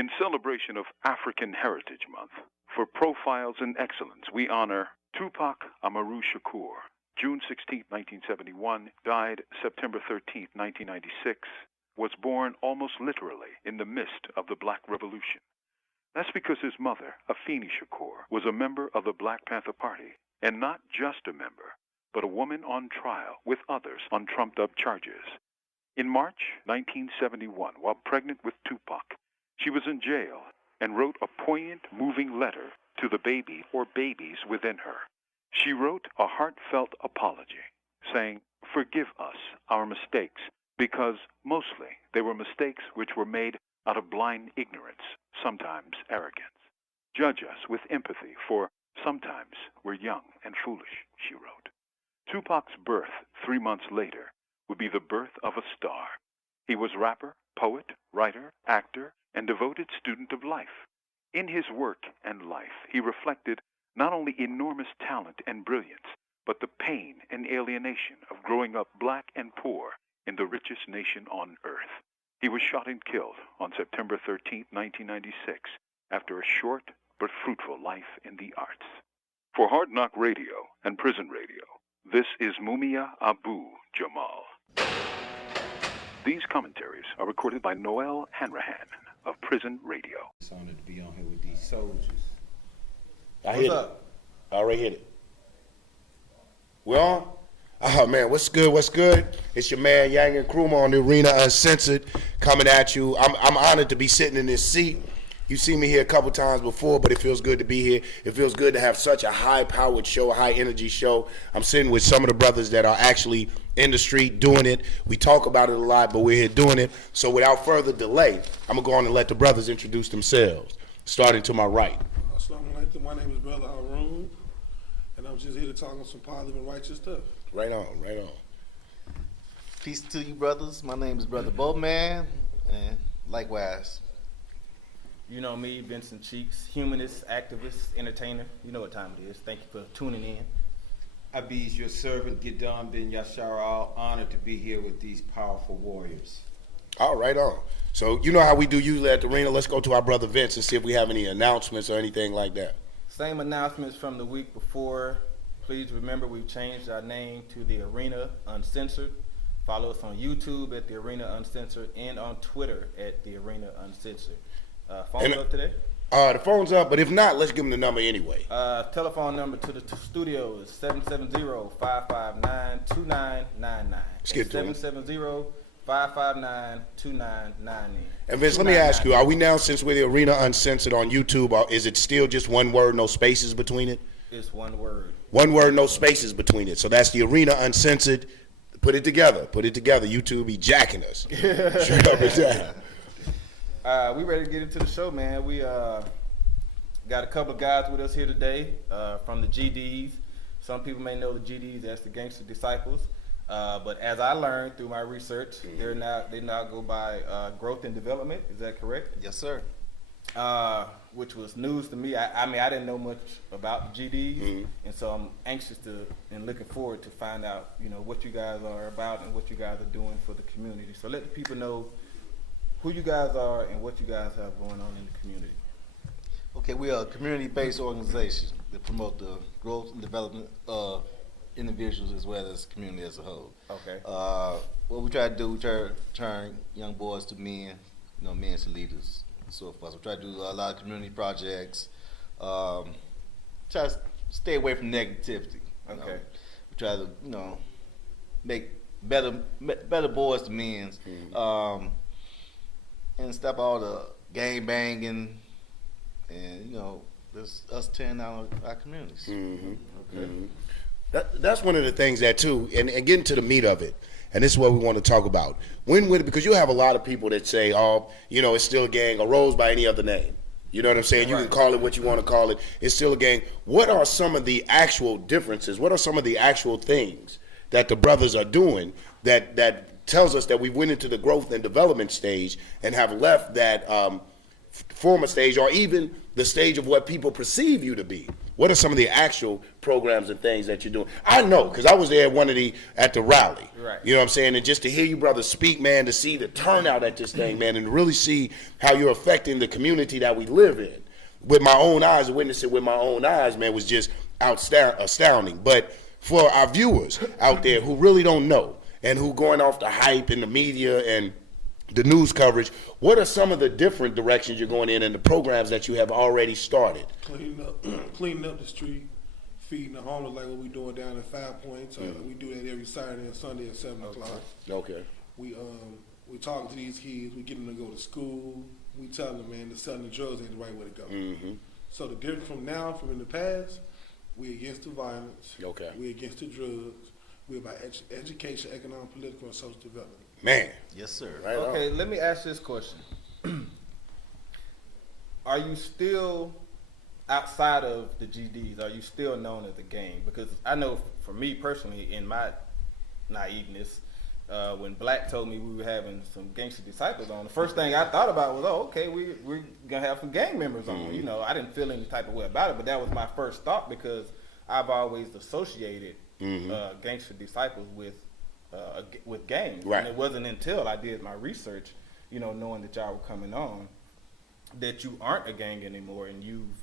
In celebration of African Heritage Month, for Profiles in Excellence, we honor Tupac Amaru Shakur, June 16, 1971, died September 13, 1996, was born almost literally in the midst of the Black Revolution. That's because his mother, Afeni Shakur, was a member of the Black Panther Party, and not just a member, but a woman on trial with others on trumped-up charges. In March 1971, while pregnant with Tupac, she was in jail and wrote a poignant, moving letter to the baby or babies within her. She wrote a heartfelt apology, saying, "Forgive us our mistakes, because mostly they were mistakes which were made out of blind ignorance, sometimes arrogance. Judge us with empathy, for sometimes we're young and foolish," she wrote. Tupac's birth 3 months later would be the birth of a star. He was rapper, poet, writer, actor, and devoted student of life. In his work and life, he reflected not only enormous talent and brilliance, but the pain and alienation of growing up black and poor in the richest nation on earth. He was shot and killed on September 13, 1996, after a short but fruitful life in the arts. For Hard Knock Radio and Prison Radio, this is Mumia Abu Jamal. These commentaries are recorded by Noel Hanrahan of Prison Radio. It's honored to be on here with these soldiers. What's up? I already hit it. We on? Oh man, what's good? What's good? It's your man Yang and Krumah on the Arena Uncensored, coming at you. I'm honored to be sitting in this seat. You've seen me here a couple times before, but it feels good to be here. It feels good to have such a high-powered show, a high-energy show. I'm sitting with some of the brothers that are actually in the street doing it. We talk about it a lot, but we're here doing it. So without further delay, I'm going to go on and let the brothers introduce themselves, starting to my right. Assalamu alaikum. My name is Brother Haroon, and I'm just here to talk on some positive and righteous stuff. Right on, right on. Peace to you, brothers. My name is Brother Bowman, and likewise. You know me, Vincent Cheeks, humanist, activist, entertainer. You know what time it is. Thank you for tuning in. I be your servant, Gidam bin Yashar, all honored to be here with these powerful warriors. All right, on. So you know how we do usually at the Arena. Let's go to our brother Vince and see if we have any announcements or anything like that. Same announcements from the week before. Please remember we've changed our name to the Arena Uncensored. Follow us on YouTube at the Arena Uncensored and on Twitter at the Arena Uncensored. Phone up today? The phone's up, but if not, let's give them the number anyway. Telephone number to the studio is 770-559-2999. Let's get to it. 770-559-2999. And Vince, let me ask you, are we now, since we're the Arena Uncensored on YouTube, is it still just one word, no spaces between it? It's one word. One word, no spaces between it. So that's the Arena Uncensored. Put it together. Put it together. YouTube be jacking us. Straight up and down. We ready to get into the show, man. We got a couple of guys with us here today from the GDs. Some people may know the GDs as the Gangster Disciples, but as I learned through my research, they now go by Growth and Development. Is that correct? Yes, sir. Which was news to me. I mean, I didn't know much about the GDs, and so I'm anxious and looking forward to find out, what you guys are about and what you guys are doing for the community. So let the people know who you guys are and what you guys have going on in the community. Okay, we are a community-based organization that promote the growth and development of individuals as well as the community as a whole. Okay. What we try to do, we try to turn young boys to men, men to leaders, and so forth. So we try to do a lot of community projects. Try to stay away from negativity. Okay. We try to, make better boys to men. And stop all the gang banging, and just us tearing down our communities. Mm-hmm. Okay. Mm-hmm. That's one of the things that too, and getting to the meat of it, and this is what we want to talk about. When would it, because you have a lot of people that say, it's still a gang, arose by any other name. You know what I'm saying? You can call it what you want to call it. It's still a gang. What are some of the actual differences? What are some of the actual things that the brothers are doing that tells us that we went into the growth and development stage and have left that former stage, or even the stage of what people perceive you to be? What are some of the actual programs and things that you're doing? I know, because I was there at the rally. Right. You know what I'm saying? And just to hear you brothers speak, man, to see the turnout at this thing, man, and to really see how you're affecting the community that we live in with my own eyes, witness it with my own eyes, man, was just astounding. But for our viewers out there who really don't know and who going off the hype in the media and the news coverage, what are some of the different directions you're going in and the programs that you have already started? Cleaning up the street, feeding the homeless like what we doing down at 5 Points. We do that every Saturday and Sunday at 7 o'clock. Okay. We talking to these kids. We get them to go to school. We tell them, man, that selling the drugs ain't the right way to go. So the difference from in the past, we against the violence. Okay. We against the drugs. We about education, economic, political, and social development. Man. Yes, sir. Right Okay, on. let me ask this question. Are you still, outside of the GDs, are you still known as a gang? Because I know for me personally, in my naiveness, when Black told me we were having some gangster disciples on, the first thing I thought about was, oh, okay, we're going to have some gang members on. You know, I didn't feel any type of way about it, but that was my first thought because I've always associated gangster disciples with gangs. Right. And it wasn't until I did my research, you know, knowing that y'all were coming on, that you aren't a gang anymore and you've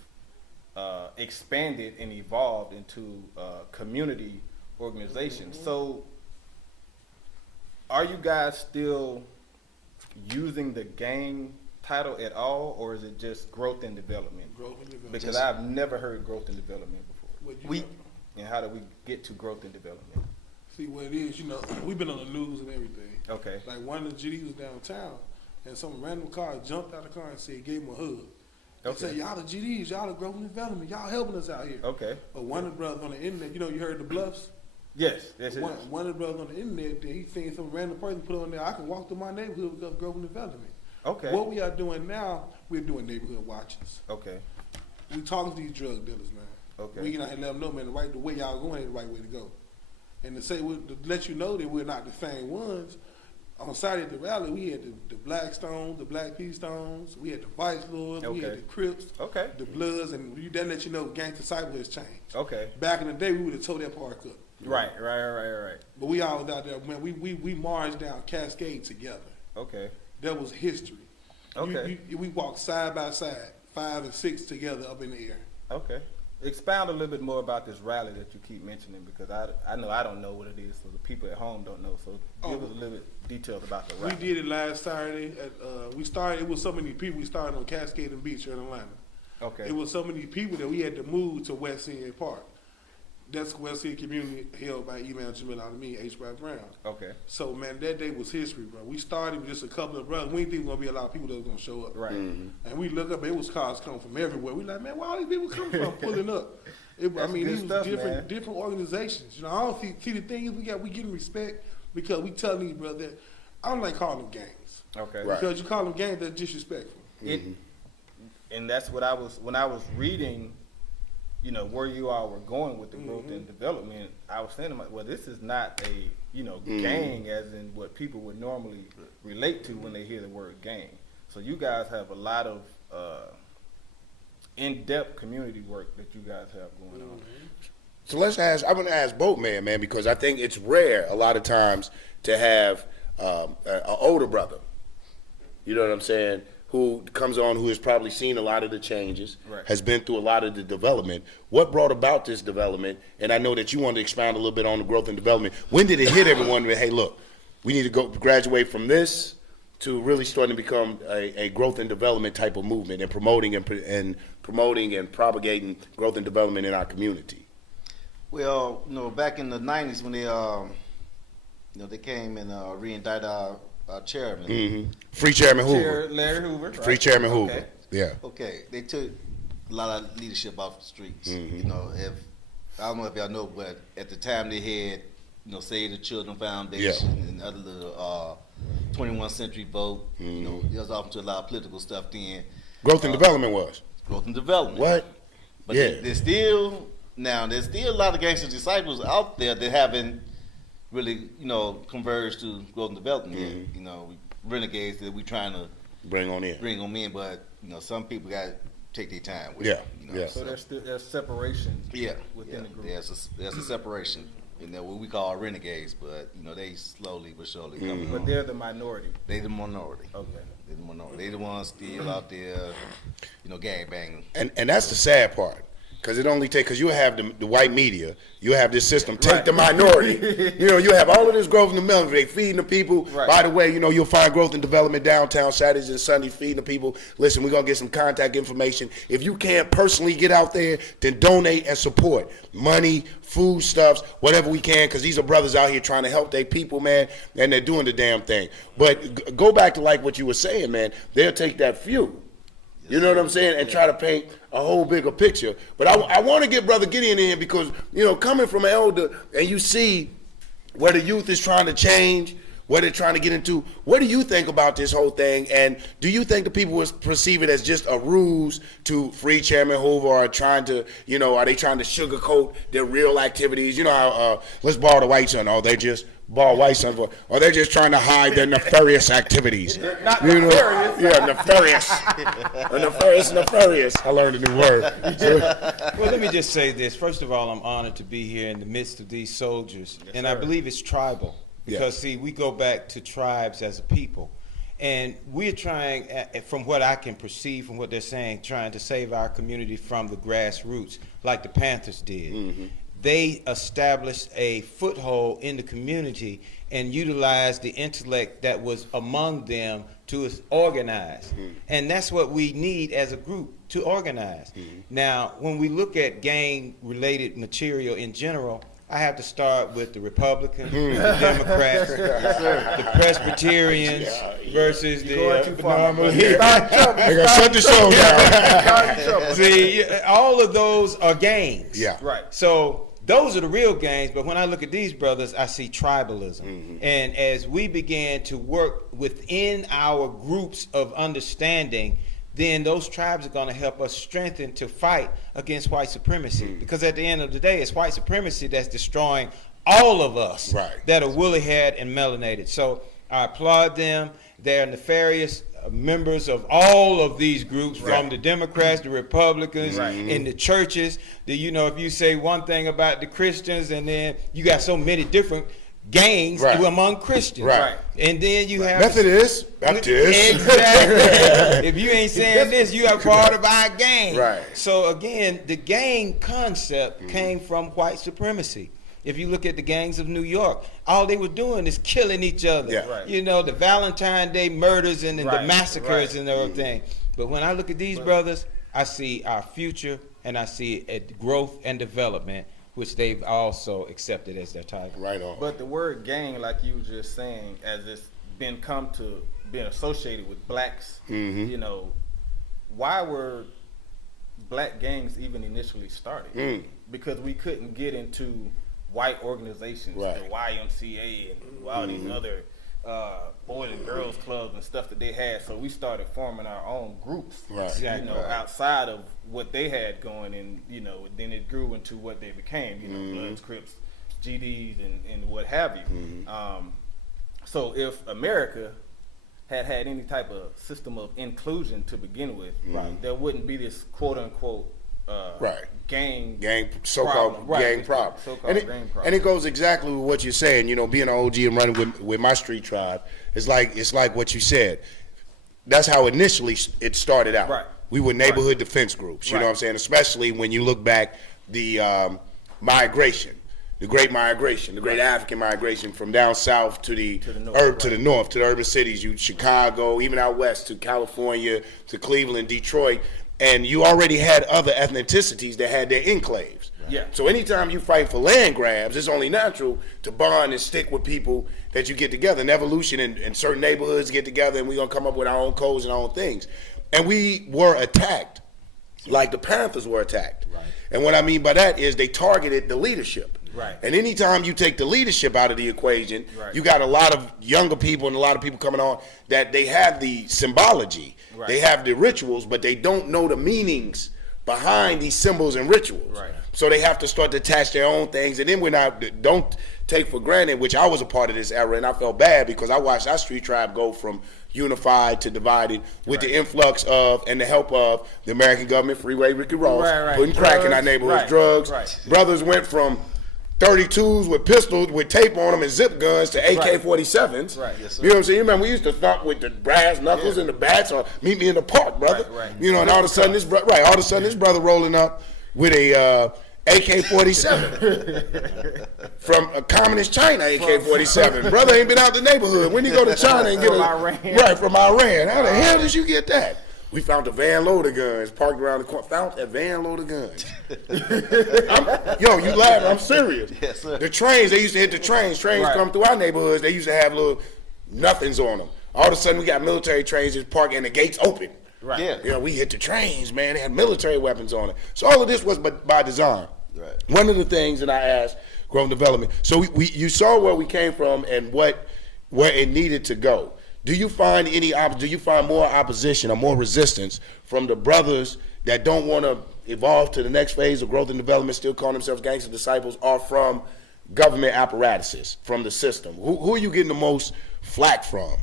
expanded and evolved into community organizations. So are you guys still using the gang title at all, or is it just growth and development? Growth and development. Because I've never heard growth and development before. What you know? And how do we get to growth and development? See what it is, you know, we've been on the news and everything. Okay. Like one of the GDs was downtown, and some random car jumped out of the car and said, gave him a hug. They Okay. said, y'all the GDs, y'all the growth and development, y'all helping us out here. Okay. But one of the brothers on the internet, you know, you heard the Bluffs? Yes. Yes. It is. One of the brothers on the internet, he seen some random person put on there, I can walk through my neighborhood because of growth and development. Okay. What we are doing now, we're doing neighborhood watches. Okay. We talking to these drug dealers, man. Okay. We can let them know, man, the way y'all going ain't the right way to go. And to say, to let you know that we're not the same ones, on Saturday at the rally, we had the Black Stones, the Black P Stones, we had the Vice Lords, we had Okay. the Crips, Okay. the Bloods, and that let you know gangster cycle has changed. Okay. Back in the day, we would have tore that park up. Right. But we all was out there, man, we marched down Cascade together. Okay. That was history. Okay. We walked side by side, 5 and 6 together up in the air. Okay. Expound a little bit more about this rally that you keep mentioning, because I know I don't know what it is, so the people at home don't know. So give us a little bit details about the rally. We did it last Saturday. We started. It was so many people. We started on Cascade and Beach here in Atlanta. Okay. It was so many people that we had to move to West End Park. That's West End Community held by Email Jamil Alameen, H. Brad Brown. Okay. So man, that day was history, bro. We started with just a couple of brothers. We didn't think there was gonna be a lot of people that was gonna show up. Right. And we look up, it was cars coming from everywhere. We like, man, where all these people come from pulling up? I That's mean, good these was stuff, different organizations. You know, I don't see the thing is we getting respect because we telling these brothers that I don't like calling them gangs. Okay. Right. Because you call them gangs, that's disrespectful. And that's what I was when I was reading, you know, where you all were going with the growth and development. I was saying to myself, well, this is not a gang as in what people would normally relate to when they hear the word gang. So you guys have a lot of in-depth community work that you guys have going on. So I'm going to ask Boatman, man, because I think it's rare a lot of times to have an older brother, you know what I'm saying, who comes on, who has probably seen a lot of the changes, Right. has been through a lot of the development. What brought about this development? And I know that you wanted to expound a little bit on the growth and development. When did it hit everyone that, hey, look, we need to go graduate from this to really starting to become a growth and development type of movement and promoting and propagating growth and development in our community? Well, back in the 90s when they, they came and re-indicted our chairman. Free Chairman Hoover. Chair Larry Hoover. Free right? Chairman Hoover. Okay. Yeah. Okay, they took a lot of leadership off the streets. You know, I don't know if y'all know, but at the time they had, Save the Children Foundation and other little 21st Century Vote. You know, it was off to a lot of political stuff then. Growth and development was. Growth and development. What? But Yeah. there's still a lot of gangster disciples out there that haven't really, converged to growth and development yet. Renegades that we trying to Bring on in. bring them in, but some people got take their time with Yeah, it. You know? yeah. So there's separation. Yeah, within the group. There's a separation. You know what we call renegades, but you know they slowly but surely coming. But they're the minority. They the minority. Okay. They the minority. They the ones still out there, you know, gang banging. And that's the sad part. Because it only takes, because you have the white media, you have this system, take the minority. You know, you have all of this growth in the middle, they feeding the people. Right. By the way, you know, you'll find growth and development downtown Saturdays and Sundays, feeding the people. Listen, we're going to get some contact information. If you can't personally get out there, then donate and support. Money, foodstuffs, whatever we can, because these are brothers out here trying to help their people, man, and they're doing the damn thing. But go back to like what you were saying, man. They'll take that few. You know what I'm saying? And try to paint a whole bigger picture. But I want to get Brother Gideon in because, you know, coming from an elder and you see where the youth is trying to change, where they're trying to get into, what do you think about this whole thing? And do you think the people will perceive it as just a ruse to free Chairman Hoover, or trying to, you know, are they trying to sugarcoat their real activities? You know how, let's borrow the white son, they're just white son, or they're just trying to hide their nefarious activities. Not you know? nefarious. Yeah, nefarious. I learned a new word. Well, let me just say this. First of all, I'm honored to be here in the midst of these soldiers. Yes, and sir. I believe it's tribal. Because, see, we go back to tribes as a people. And we're trying, from what I can perceive from what they're saying, trying to save our community from the grassroots, like the Panthers did. Mm-hmm. They established a foothold in the community and utilized the intellect that was among them to organize. Mm-hmm. And that's what we need as a group, to organize. Mm-hmm. Now, when we look at gang-related material in general, I have to start with the Republicans, the Democrats, the Presbyterians versus the normal. They're gonna shut the show down. See, all of those are gangs. Yeah. Right. So those are the real gangs. But when I look at these brothers, I see tribalism. Mm-hmm. And as we began to work within our groups of understanding, then those tribes are going to help us strengthen to fight against white supremacy. Because at the end of the day, it's white supremacy that's destroying all of us that are woolly-haired and melanated. So I applaud them. They're nefarious members of all of these groups, from the Democrats, the Republicans, in the churches. You know, if you say one thing about the Christians, and then you got so many different gangs among Christians. And then you have Methodist, Baptist. Exactly. If you ain't saying this, you are part of our gang. So again, the gang concept came from white supremacy. If you look at the gangs of New York, all they were doing is killing each other. You know, the Valentine Day murders and the massacres and everything. But when I look at these brothers, I see our future, and I see a growth and development, which they've also accepted as their title. Right on. But the word gang, like you were just saying, as it's been associated with blacks, you know, why were black gangs even initially started? Because we couldn't get into white organizations, the YMCA and all these other boys and girls clubs and stuff that they had. So we started forming our own groups, you know, outside of what they had going, and you know, then it grew into what they became, you know, Bloods, Crips, GDs, and what have you. So if America had any type of system of inclusion to begin with, there wouldn't be this quote unquote gang so-called gang problem. And it goes exactly with what you're saying. You know, being an OG and running with my street tribe, it's like what you said. That's how initially it started out. We were neighborhood defense groups. You know what I'm saying? Especially when you look back, the migration, the great migration, the great African migration from down south to the north, to the urban cities, Chicago, even out west to California, to Cleveland, Detroit. And you already had other ethnicities that had their enclaves. So anytime you fight for land grabs, it's only natural to bond and stick with people that you get together. And evolution in certain neighborhoods get together, and we're going to come up with our own codes and our own things. And we were attacked like the Panthers were attacked. And what I mean by that is they targeted the leadership. And anytime you take the leadership out of the equation, you got a lot of younger people and a lot of people coming on that they have the symbology. They have the rituals, but they don't know the meanings behind these symbols and rituals. So they have to start to attach their own things. And then don't take for granted, which I was a part of this era, and I felt bad because I watched our street tribe go from unified to divided with the influx of and the help of the American government, Freeway Ricky Ross, putting crack in our neighborhoods, drugs. Brothers went from 32s with pistols with tape on them and zip guns to AK-47s. Right. Yes, sir. You know what I'm saying? You remember we used to thump with the brass knuckles and the bats, or meet me in the park, brother. You know, and all of a sudden this brother rolling up with a AK-47 from a communist China AK-47. Brother ain't been out the neighborhood. When you go to China and get from Iran. How the hell did you get that? We found a van load of guns parked around the corner. Found a van load of guns. Yo, you laughing? I'm serious. Yes, sir. The trains, they used to hit the trains. Trains come through our neighborhoods. They used to have little nothings on them. All of a sudden, we got military trains just parked and the gates open. Right. Yeah. You know, we hit the trains, man. They had military weapons on it. So all of this was by design. Right. One of the things that I asked Growth and Development. So you saw where we came from and where it needed to go. Do you find more opposition or more resistance from the brothers that don't want to evolve to the next phase of growth and development, still calling themselves gangster disciples, or from government apparatuses, from the system? Who are you getting the most flack from?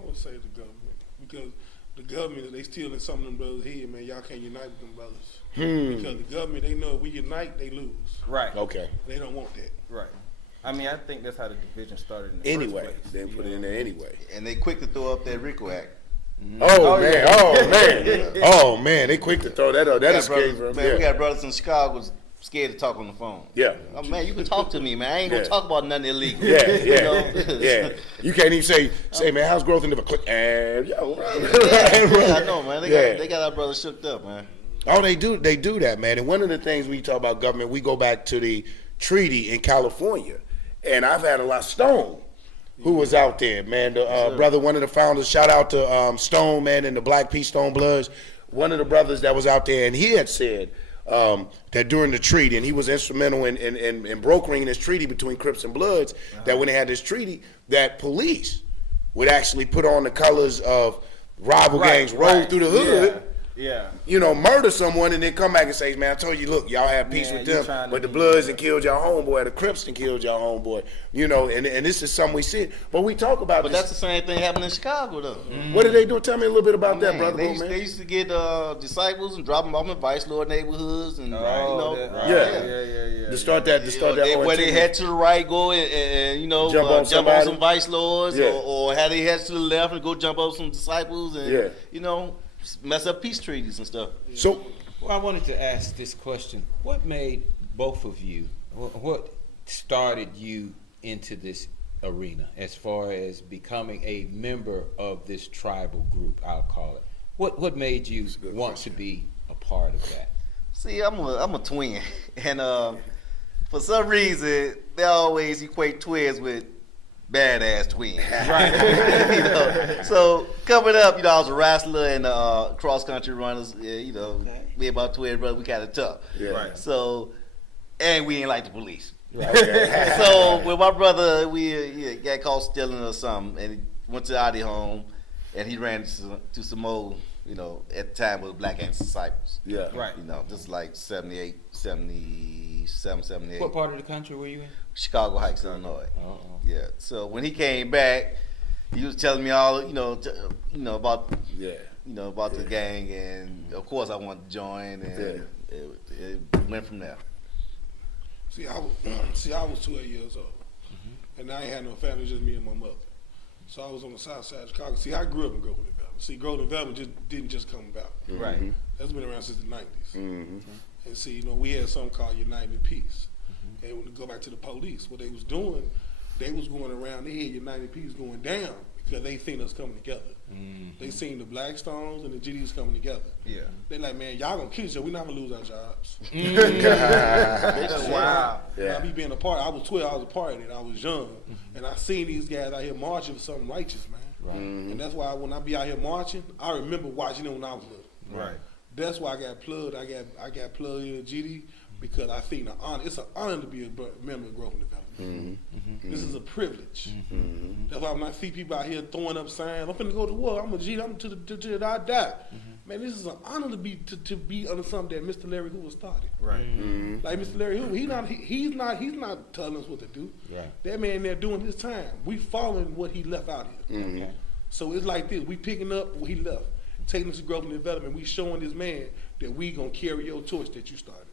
I would say the government, because the government, they stealing some of them brothers here, man. Y'all can't unite with them brothers. Because the government, they know if we unite, they lose. Right. Okay. They don't want that. Right. I mean, I think that's how the division started in the Anyway, first place. they put it in there anyway. And they quick to throw up that RICO Act. Oh man, they quick to throw that up. That is scary for them. Man, we got brothers in Chicago was scared to talk on the phone. Yeah. Oh man, you can talk to me, man. I ain't gonna talk about nothing illegal. Yeah. You can't even say, man, how's growth in the click? And yo, I know, man. They got our brothers shook up, man. Oh, they do that, man. And one of the things we talk about government, we go back to the treaty in California, and I've had a lot of Stone, who was out there, man. The brother, one of the founders. Shout out to Stone, man, and the Black Peace Stone Bloods. One of the brothers that was out there, and he had said that during the treaty, and he was instrumental in brokering this treaty between Crips and Bloods. That when they had this treaty, that police would actually put on the colors of rival gangs, roll through the hood. Yeah. You know, murder someone and then come back and say, man, I told you, look, y'all have peace with them, but the Bloods and killed y'all homeboy, the Crips and killed y'all homeboy. You know, and this is something we see. But we talk about But this. that's the same thing happened in Chicago, though. What did they do? Tell me a little bit about that, brother. They used to get disciples and drop them off in vice lord neighborhoods and To start that where they head to the right, go and jump on some vice lords, or how they head to the left and go jump on some disciples and mess up peace treaties and stuff. So, I wanted to ask this question: what made both of you? What started you into this arena, as far as becoming a member of this tribal group? I'll call it. What made you want to be a part of that? See, I'm a twin, and for some reason they always equate twins with badass twins. Right. So coming up, I was a wrestler and cross country runners. We about twin brothers. We kind of tough. Yeah. Right. So, and we ain't like the police. Right. So with my brother, we got caught stealing or something, and he went to Adi home, and he ran to some old, at the time was Black Gangster Disciples. Yeah. Right. This is like 78, 77, 78. What part of the country were you in? Chicago Heights, Illinois. Oh. Yeah. So when he came back, he was telling me all, about about the gang, and of course I wanted to join, and it went from there. See, I was 12 years old, and I ain't had no family, just me and my mother. So I was on the south side of Chicago. See, I grew up in growth and development. See, growth and development didn't just come about. Right. That's been around since the 90s. And see, we had something called United in Peace. And when we go back to the police, what they was doing, they was going around, they had United in Peace going down because they seen us coming together. They seen the Blackstones and the GDs coming together. Yeah. They like, man, y'all gonna kill each other. We not gonna lose our jobs. Wow. Yeah. Me being a part, I was 12, I was a part of it, I was young. And I seen these guys out here marching for something righteous, man. Right. And that's why when I be out here marching, I remember watching them when I was little. Right. That's why I got plugged. I got plugged in GD because I think the honor. It's an honor to be a member of Growth and Development. This is a privilege. That's why when I see people out here throwing up signs, I'm finna go to war. I'm a G. I'm till I die. Man, this is an honor to be under something that Mr. Larry Hoover started. Right. Like Mr. Larry Hoover, he's not telling us what to do. Right. That man there doing his time. We following what he left out here. Okay. So it's like this. We picking up what he left, taking us to growth and development. We showing this man that we gonna carry your torch that you started.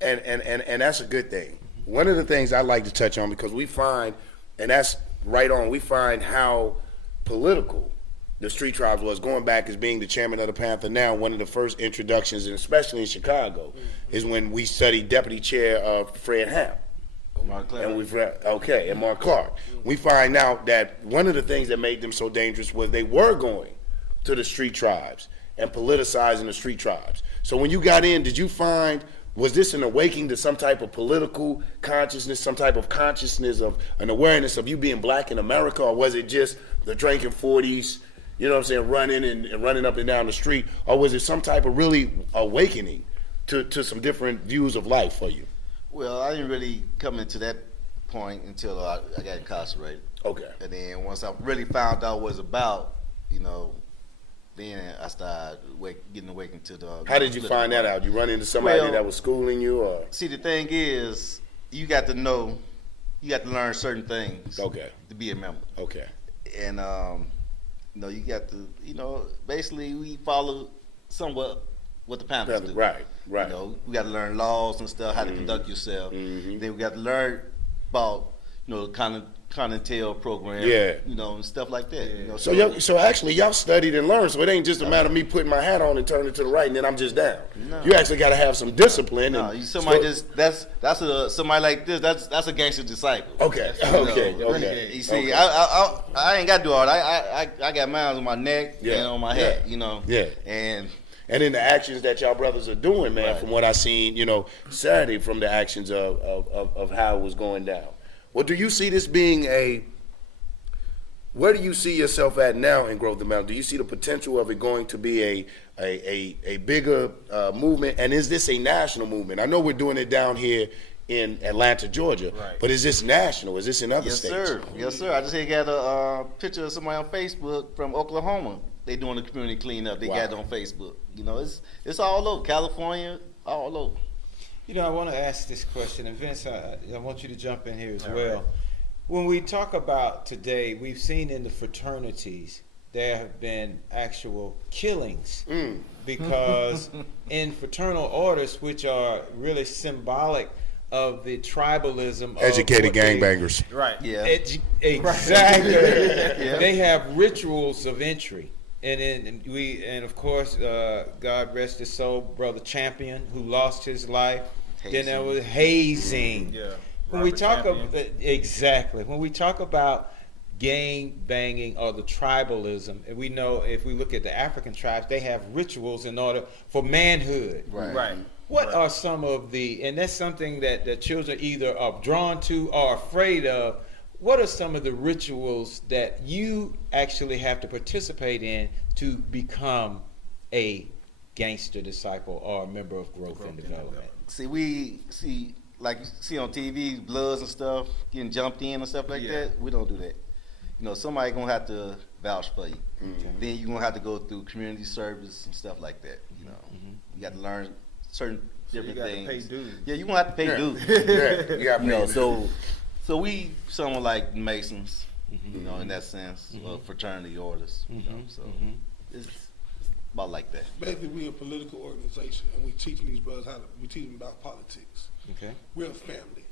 And that's a good thing. One of the things I like to touch on, because we find, and that's right on, we find how political the street tribes was, going back as being the chairman of the Panther now. One of the first introductions, and especially in Chicago, is when we studied Deputy Chair of Fred Ham. Mark Clark. And Mark Clark. We find out that one of the things that made them so dangerous was they were going to the street tribes and politicizing the street tribes. So when you got in, did you find, was this an awakening to some type of political consciousness, some type of consciousness of an awareness of you being black in America, or was it just the drinking 40s, you know what I'm saying, running up and down the street, or was it some type of really awakening to some different views of life for you? Well, I didn't really come into that point until I got incarcerated. Okay. And then once I really found out what it was about, then I started getting awakened to the. How did you find that out? You run into somebody that was schooling you, or? See, the thing is, you got to learn certain things. Okay. To be a member. Okay. And you got to, basically we follow somewhat what the Panthers do. Right. We got to learn laws and stuff, how to conduct yourself. Then we got to learn about, Continental program, and stuff like that. So actually, y'all studied and learned. So it ain't just a matter of me putting my hat on and turning to the right, and then I'm just down. No. You actually got to have some discipline. Somebody like this. That's a gangster disciple. Okay. You see, I ain't got to do all that. I got mine on my neck and on my head. And in the actions that y'all brothers are doing, man, from what I seen, Saturday, from the actions of how it was going down. Well, do you see this being where do you see yourself at now in Growth and Development? Do you see the potential of it going to be a bigger movement? And is this a national movement? I know we're doing it down here in Atlanta, Georgia, but is this national? Is this in other states? Yes, sir. I just got a picture of somebody on Facebook from Oklahoma. They doing the community cleanup. They got it on Facebook. It's all over. California, all over. I want to ask this question, and Vince, I want you to jump in here as well. Right. When we talk about today, we've seen in the fraternities there have been actual killings because in fraternal orders, which are really symbolic of the tribalism, educated gangbangers, right? Yeah, exactly. They have rituals of entry. And of course, God rest his soul, Brother Champion, who lost his life. Then there was hazing. Yeah. When we talk about gang banging or the tribalism, and we know if we look at the African tribes, they have rituals in order for manhood. Right. What are some of and that's something that the children either are drawn to or afraid of. What are some of the rituals that you actually have to participate in to become a gangster disciple or a member of Growth and Development? See, we see on TV, Bloods and stuff, getting jumped in and stuff like that. We don't do that. Somebody gonna have to vouch for you. Then you're gonna have to go through community service and stuff like that. You got to learn certain different things. Pay dues. Yeah, you're gonna have to pay dues. You got to pay dues. So we someone like Masons, in that sense, fraternity orders. It's about like that. Basically, we're a political organization, and we teaching these brothers we teach them about politics. Okay. We're a family.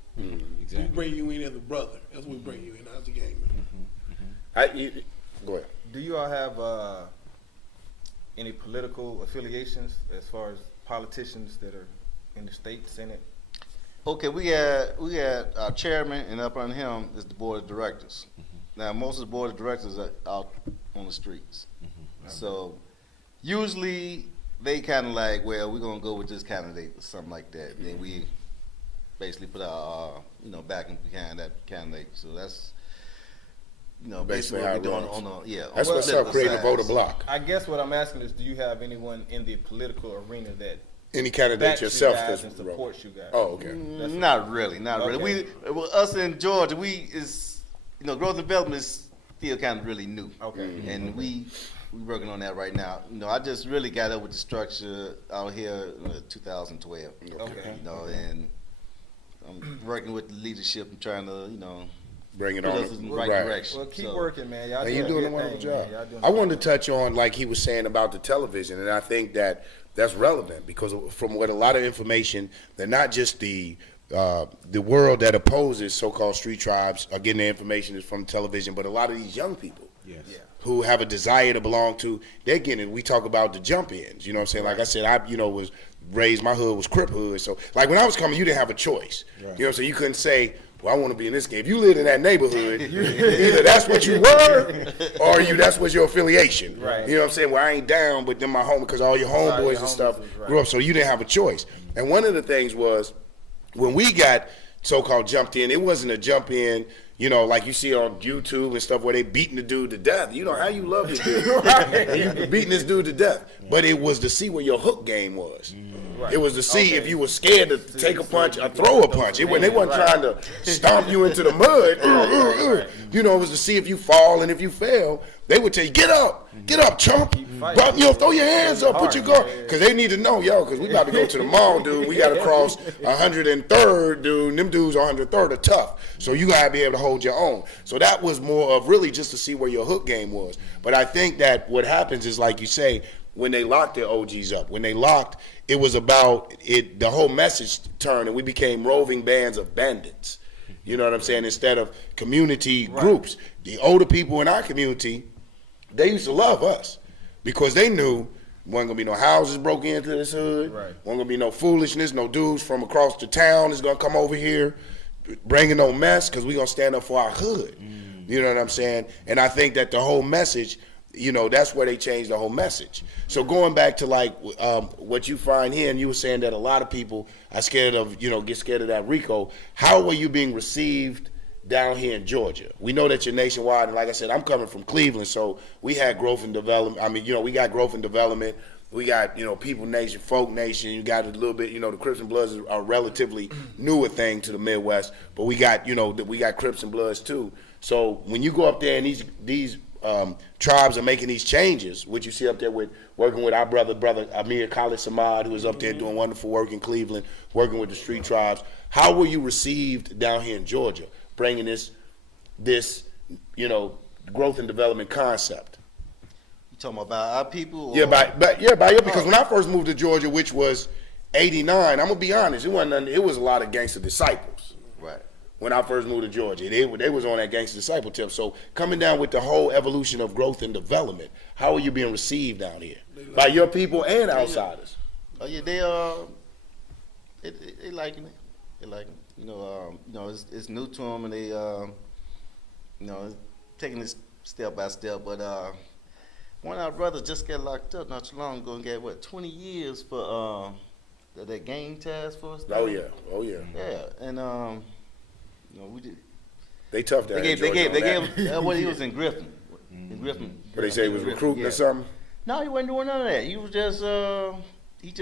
Exactly. We bring you in as a brother. That's what we bring you in as a gang member. Go ahead. Do you all have any political affiliations as far as politicians that are in the state senate? Okay, we had our chairman, and up on him is the board of directors. Now, most of the board of directors are out on the streets. So usually they kind of like, well, we're gonna go with this candidate or something like that. Then we basically put our backing behind that candidate. So that's basically what we're doing on the That's what's up, creating a voter block. I guess what I'm asking is, do you have anyone in the political arena that Any candidate backs yourself you guys that's and supports you guys. Oh, okay. Not really. Okay. Us in Georgia, growth and development is still kind of really new. Okay. And we working on that right now. I just really got up with the structure out here in 2012. Okay. And I'm working with the leadership and trying to, Bring it put on us in the right. right direction. Well, keep So, working, man. Y'all And you're doing a good wonderful thing, job. man. Y'all doing I a wanted to touch on, like he was saying about the television, and I think that's relevant because from what a lot of information, that not just the world that opposes so-called street tribes are getting their information is from television, but a lot of these young people who have a desire to belong to, they're getting it. We talk about the jump ins, you know what I'm saying? Like I said, I was raised, my hood was Crip hood. So like when I was coming, you didn't have a choice. You know what I'm saying? You couldn't say, well, I want to be in this game. If you lived in that neighborhood, either that's what you were or that's what your affiliation. Right. You know what I'm saying? Well, I ain't down, but then my home, because all your homeboys and stuff grew up, so you didn't have a choice. And one of the things was, when we got so-called jumped in, it wasn't a jump in, like you see on YouTube and stuff where they beating the dude to death. You know how you love this dude. And you beating this dude to death. But it was to see where your hook game was. Right. It was to see if you were scared to take a punch or throw a punch. They wasn't trying to stomp you into the mud. It was to see if you fall, and if you fail, they would tell you, get up, chump. Throw your hands up, put your guard. Because they need to know, because we about to go to the mall, dude. We got to cross 103rd, dude. And them dudes 103rd are tough. So you got to be able to hold your own. So that was more of really just to see where your hook game was. But I think that what happens is, like you say, when they locked their OGs up, it was about it. The whole message turned, and we became roving bands of bandits. You know what I'm saying? Instead of community groups. The older people in our community, they used to love us because they knew wasn't gonna be no houses broke into this hood. Right. Wasn't gonna be no foolishness, no dudes from across the town is gonna come over here bringing no mess, because we gonna stand up for our hood. You know what I'm saying? And I think that the whole message, that's where they changed the whole message. So going back to what you find here, and you were saying that a lot of people are scared of, get scared of that RICO. How are you being received down here in Georgia? We know that you're nationwide, and like I said, I'm coming from Cleveland, so we had growth and development. I mean, we got growth and development. We got, People Nation, Folk Nation. You got a little bit, the Crips and Bloods are a relatively newer thing to the Midwest, but we got, we got Crips and Bloods too. So when you go up there and these tribes are making these changes, which you see up there with working with our brother Amir Khalid Samad, who is up there doing wonderful work in Cleveland, working with the street tribes. How were you received down here in Georgia, bringing this growth and development concept? You talking about our people? Or? Because when I first moved to Georgia, which was '89, I'm gonna be honest, it wasn't nothing, it was a lot of gangster disciples. Right. When I first moved to Georgia, they was on that gangster disciple tip. So coming down with the whole evolution of growth and development, how are you being received down here by your people and outsiders? Oh yeah, they liking it. They liking it. It's new to them, and they taking this step by step. But one of our brothers just got locked up not too long ago and got 20 years for that gang task force thing? Oh yeah. Yeah, and we did. They tough down They in gave Georgia. They gave him. He was in Griffin. But they say he was recruiting or something. No, he wasn't doing none of that. He was just he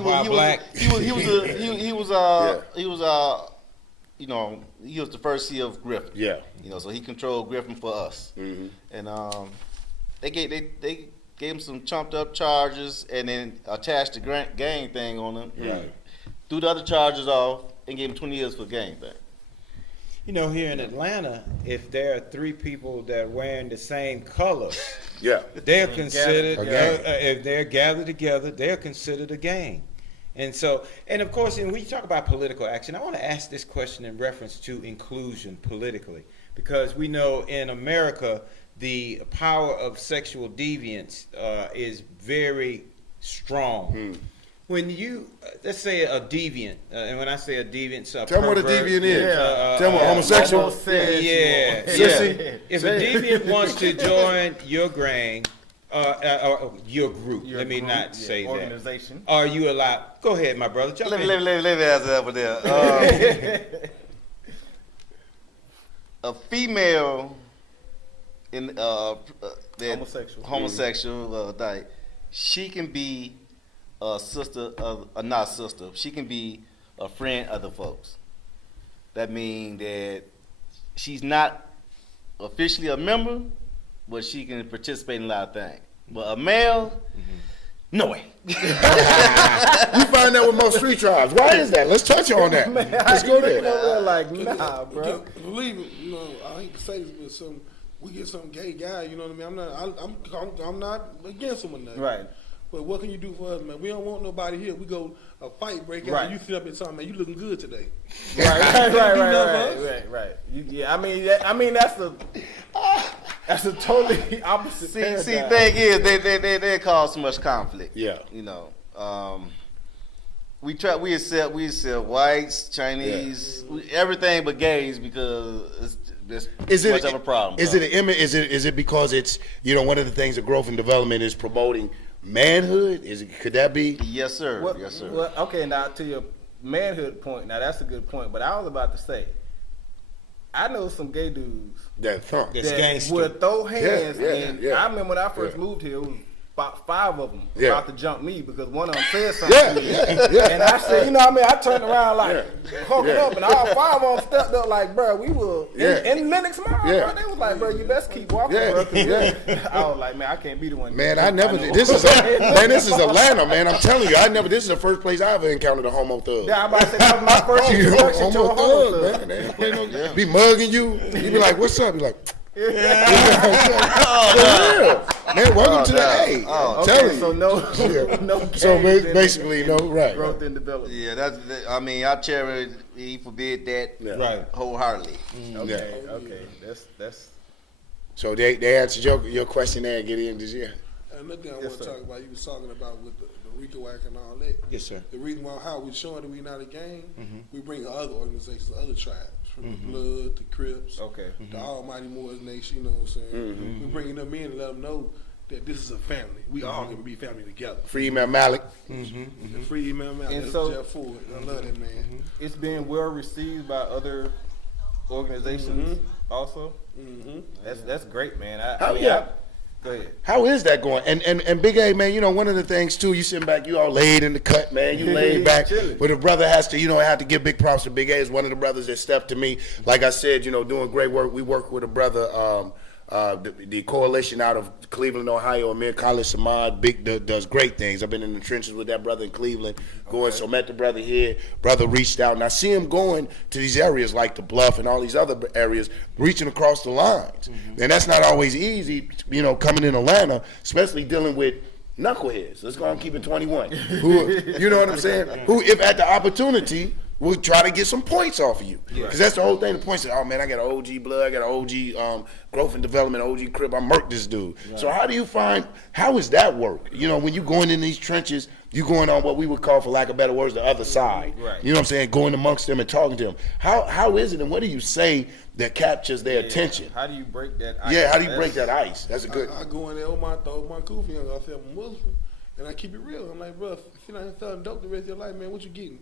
was black. He was the first C of Griffin. Yeah. So he controlled Griffin for us. Mm-hmm. And they gave him some trumped up charges and then attached the gang thing on him. Right. Threw the other charges off and gave him 20 years for the gang thing. Here in Atlanta, if there are three people that are wearing the same colors, they're considered, if they're gathered together, they're considered a gang. And so, and of course, when you talk about political action, I want to ask this question in reference to inclusion politically, because we know in America, the power of sexual deviance is very strong. When you, let's say a deviant, and when I say a deviant, tell me what a deviant is. Tell me what homosexual. Yeah. Sissy. If a deviant wants to join your gang, your group, let me not say organization. That. Are you allowed? Go ahead, my brother. Jump in. Let me answer that one there. A female in homosexual, she can be a sister of, not a sister. She can be a friend of the folks. That means that she's not officially a member, but she can participate in a lot of things. But a male, no way. You find that with most street tribes. Why is that? Let's touch on that. Man, Let's go there. Like, nah, bro. Believe it, you know, I hate to say this, but we get some gay guy, you know what I mean? I'm not against him or nothing. Right. But what can you do for us, man? We don't want nobody here. We go a fight break out, and you sit up and tell me, man, you looking good today. Right. Yeah, I mean that's a totally opposite. See, thing is, they cause so much conflict. Yeah. You know, we accept whites, Chinese, everything but gays because it's much of a problem. Is it an image? Is it because it's, you know, one of the things that growth and development is promoting manhood? Could that be? Yes, sir. Well, yes, sir. Well, okay, now to your manhood point, now that's a good point. But I was about to say, I know some gay dudes That thump. It's gangster. would throw hands. Yeah. I remember when I first moved here, it was about 5 of them Yeah. about to jump me because one of them said something to me. And I said, you know what I mean? I turned around like, hulking up, and all 5 of them stepped up like, bro, we were in Lennox Mall, bro. They was like, bro, you best keep walking, bro. I was like, man, I can't be the one. Man, this is Atlanta, man. I'm telling you, this is the first place I ever encountered a homo thug. Yeah, I'm about to say that was my first introduction to a homo thug. Man. They don't play no, be mugging you. You be like, what's up? You like, for real. Man, welcome to the A. I'm telling you. So no. So basically, no, right. Growth and development. Yeah, I cherish, he forbid that Right. wholeheartedly. Okay. That's. So they answered your question there. Get in this year. Another thing I want to talk about, you was talking about with the RICO Act and all that. Yes, sir. The reason why how we're showing that we're not a gang, we bring other organizations, other tribes, from the Blood, the Crips, the Almighty Moors Nation, you know what I'm saying? We're bringing them in and let them know that this is a family. We all can be family together. Free Imam Malik. Free Imam Malik. And That's so- Jeff Ford. I love that man. It's been well received by other organizations also. That's great, man. Go ahead. How is that going? And Big A, man, you know, one of the things too, you sitting back, you all laid in the cut, man. You laid back. Chilling. But a brother has to, have to give big props to Big A. Is one of the brothers that stepped to me. Like I said, doing great work. We work with a brother, the coalition out of Cleveland, Ohio, Amir Khalid Samad, does great things. I've been in the trenches with that brother in Cleveland, so met the brother here. Brother reached out, and I see him going to these areas like the Bluff and all these other areas, reaching across the lines. And that's not always easy, coming in Atlanta, especially dealing with knuckleheads. Let's go and keep it 21. Who, you know what I'm saying? Who, if at the opportunity, will try to get some points off of you. Because that's the whole thing. The points is, oh man, I got an OG blood, I got an OG growth and development, OG crib, I murked this dude. Right. So how is that work? When you going in these trenches, you going on what we would call, for lack of better words, the other side. Right. You know what I'm saying? Going amongst them and talking to them. How is it, and what do you say that captures their attention? How do you break that ice? Yeah, how do you break that ice? That's a good. I go in there with my kufi on. I say I'm a Muslim, and I keep it real. I'm like, bro, if you're not selling dope the rest of your life, man, what you getting?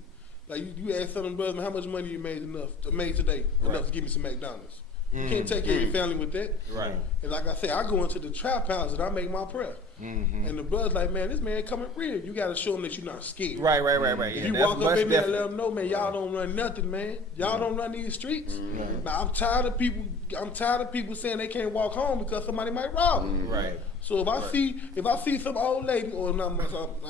Like you ask some of them brothers, man, how much money you made today enough to give me some McDonald's. You can't take care of your family with that. Right. And like I say, I go into the trap house and I make my prayer. And the brothers like, man, this man coming real. You got to show him that you're not scared. Right. If you walk up in there and let them know, man, y'all don't run nothing, man. Y'all don't run these streets. Now, I'm tired of people saying they can't walk home because somebody might rob them. Right. So if I see some old lady or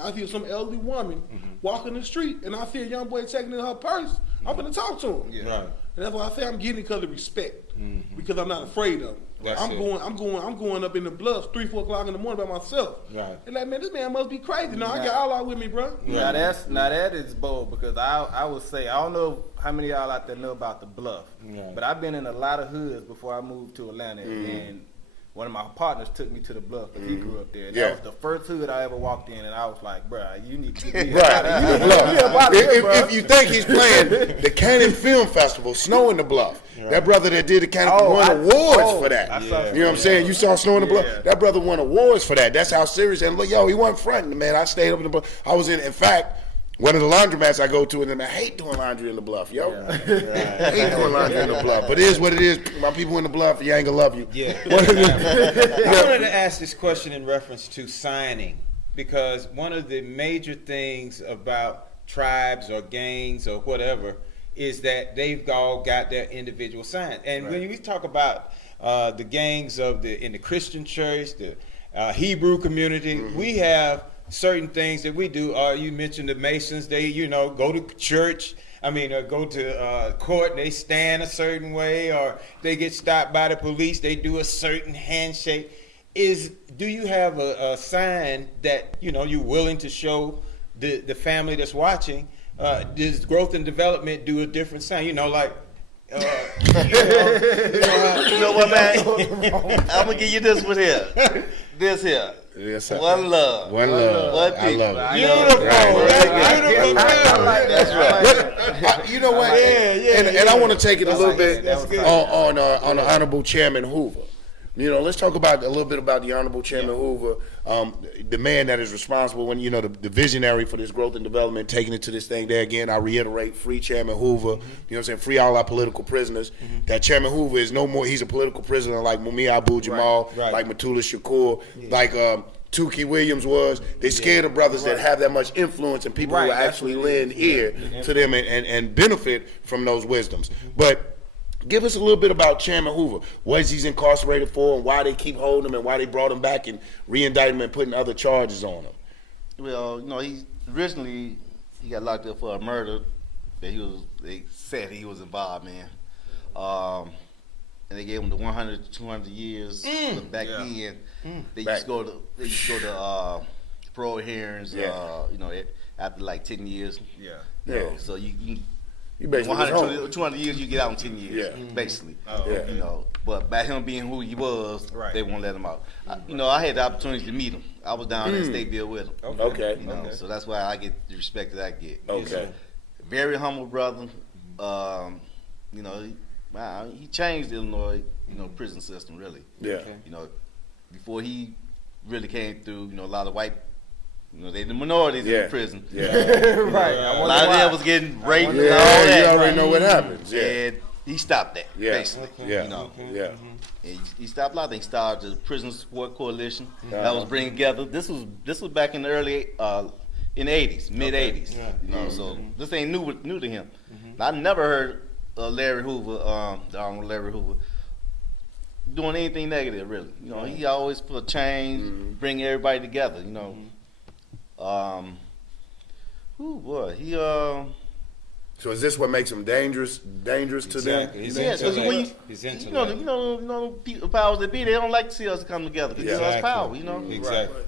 I see some elderly woman walking the street and I see a young boy checking in her purse, I'm gonna talk to him. Yeah. Right. And that's why I say I'm getting it because of respect, because I'm not afraid of them. I'm going up in the Bluffs 3-4 o'clock in the morning by myself. Right. And like, man, this man must be crazy. No, I got all out with me, bro. Now that is bold, because I would say, I don't know how many of y'all out there know about the Bluff, but I've been in a lot of hoods before I moved to Atlanta, and one of my partners took me to the Bluff because he grew up there. And that was the first hood I ever walked in, and I was like, bro, you need to get me out of here. If you think he's playing the Cannon Film Festival, Snow in the Bluff, that brother that did the Cannon won awards for that. You know what I'm saying? You saw Snow in the Bluff? That brother won awards for that. That's how serious. And look, he wasn't fronting, man. I stayed up in the Bluff. I was in fact, one of the laundromats I go to, and I hate doing laundry in the Bluff, yo. I hate doing laundry in the Bluff. But it is what it is. My people in the Bluff, Yang will love you. Yeah. I wanted to ask this question in reference to signing because one of the major things about tribes or gangs or whatever is that they've all got their individual sign. And when we talk about the gangs in the Christian church, the Hebrew community, we have certain things that we do. You mentioned the Masons, they, go to church, go to court, they stand a certain way, or they get stopped by the police, they do a certain handshake. Do you have a sign that, you're willing to show the family that's watching? Does growth and development do a different sign? You know what, man? I'm gonna give you this one here. This here. Yes, sir. One love. One love. One I people. love it. Beautiful. That's right. You know what? And I want to take it a little bit on the Honorable Chairman Hoover. Let's talk a little bit about the Honorable Chairman Hoover, the man that is responsible when, the visionary for this growth and development, taking it to this thing there again. I reiterate, free Chairman Hoover, you know what I'm saying, free all our political prisoners. That Chairman Hoover is no more, he's a political prisoner like Mumia Abu-Jamal, like Matula Shakur, like Tukey Williams was. They scared of brothers that have that much influence and people who actually lend ear to them and benefit from those wisdoms. But give us a little bit about Chairman Hoover. What is he's incarcerated for, and why they keep holding him, and why they brought him back and re-indict him and putting other charges on him. Well, he originally got locked up for a murder that they said he was involved in. And they gave him the 100 to 200 years. But back then, they used to go to parole hearings. After like 10 years. So you basically 100, 200 years, you get out in 10 years, basically. But by him being who he was, they won't let him out. I had the opportunity to meet him. I was down in Stateville with him. So that's why I get the respect that I get. Very humble brother. He changed the Illinois, prison system really. Before he really came through, a lot of white. They the minorities in prison. A lot of them was getting raped and all that. You already know what happens. And he stopped that, basically. And He stopped a lot of things. He started the Prison Support Coalition that was bringing together. This was back in the early, in the 80s, mid 80s. So this ain't new to him. I never heard Larry Hoover, the Honorable Larry Hoover, doing anything negative really. He always put a change, bring everybody together. So is this what makes him dangerous to them? He's people powers that be, they don't like to see us come together because it's us power, Exactly.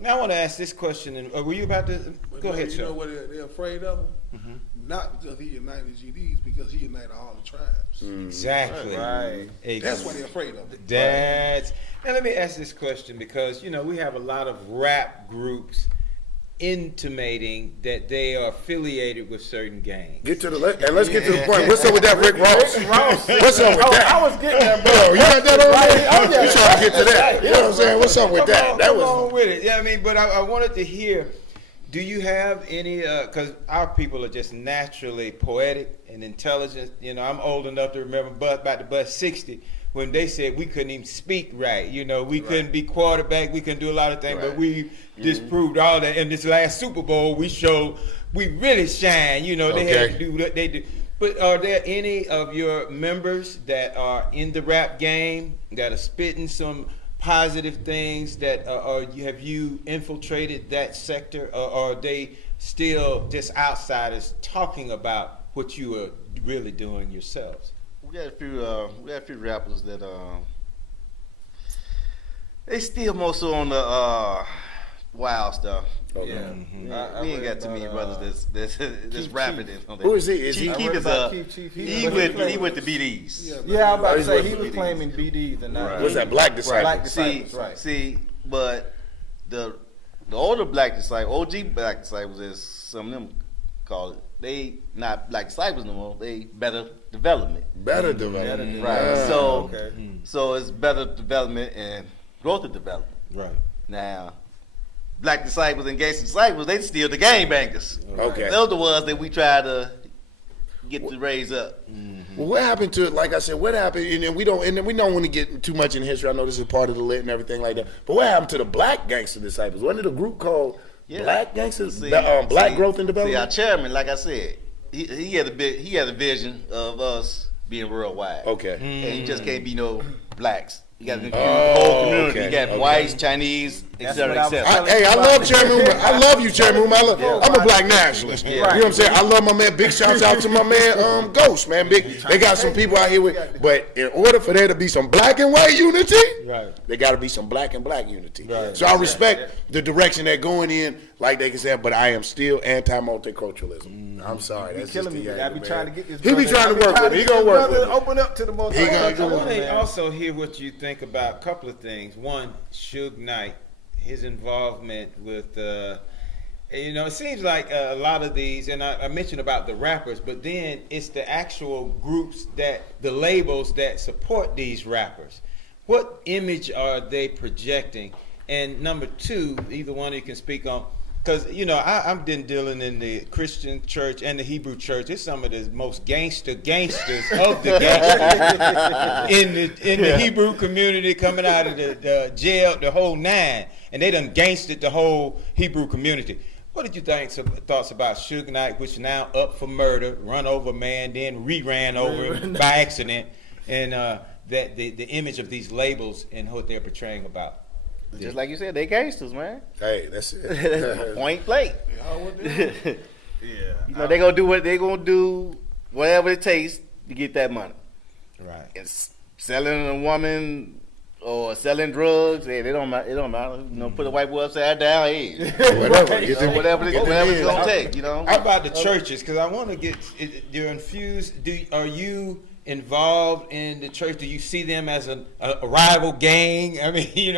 Now I want to ask this question, and were you about to go ahead, sir? You know what they're afraid of him? Not because he united GDs, because he united all the tribes. Exactly. That's what they're afraid of. Now let me ask this question, because we have a lot of rap groups intimating that they are affiliated with certain gangs. Let's get to the point. What's up with that, Rick Ross? What's up with that? I was getting that, bro. You got that already? You trying to get to that? You know what I'm saying? What's up with that? Come on with it. But I wanted to hear. Do you have any? Because our people are just naturally poetic and intelligent. I'm old enough to remember about the bus 60. When they said we couldn't even speak right, we couldn't be quarterback, we couldn't do a lot of things, but we disproved all that. In this last Super Bowl, we showed we really shine. They had to do what they do. But are there any of your members that are in the rap game that are spitting some positive things that have you infiltrated that sector, or are they still just outsiders talking about what you are really doing yourselves? We had a few rappers that they still more so on the wild stuff. We ain't got too many brothers that's rapping it. Who is he? Chief he went to BDs. I'm about to say he was claiming BDs and not. What's that? Black disciples. Black disciples, See, but the older black disciples, OG black disciples, as some of them call it, they not black disciples no more. They better development. Better development. Right. So it's better development and growth of development. Right. Now, black disciples and gangster disciples, they still the gangbangers. Okay. Those are the ones that we try to get to raise up. Well, what happened to, like I said, what happened, and then we don't want to get too much in history. I know this is part of the lit and everything like that. But what happened to the Black Gangster Disciples? Wasn't it a group called Black Gangsters? Black Growth and Development? See, our chairman, like I said, he had a vision of us being worldwide. Okay. And you just can't be no blacks. You got to include the whole community. You got whites, Chinese, etc., etc. Hey, I love Chairman Uma. I love you, Chairman Uma. I'm a black nationalist. You know what I'm saying? I love my man. Big shouts out to my man Ghost, man. They got some people out here with, but in order for there to be some black and white unity, there got to be some black and black unity. So I respect the direction they're going in, like they can say, but I am still anti-multiculturalism. I'm sorry. That's killing me. I be trying to get this. He be trying to work with it. He gonna work with it. Open up to the multiculturalism. I want to also hear what you think about a couple of things. One, Suge Knight, his involvement with, it seems like a lot of these, and I mentioned about the rappers, but then it's the actual groups the labels that support these rappers. What image are they projecting? And number two, either one of you can speak on, because, I've been dealing in the Christian church and the Hebrew church. It's some of the most gangsters of the gangsters in the Hebrew community coming out of the jail, the whole nine. And they done gangstered the whole Hebrew community. What did you think? Thoughts about Suge Knight, which is now up for murder, run over a man, then ran over him by accident, and that the image of these labels and what they're portraying about? Just like you said, they gangsters, man. Hey, that's it. Point blank. They gonna do what they gonna do, whatever it takes to get that money. Right. And selling a woman or selling drugs, it don't matter. Put a white boy upside down, whatever it's gonna take. How about the churches? Because I want to get you're infused. Are you involved in the church? Do you see them as a rival gang? I mean,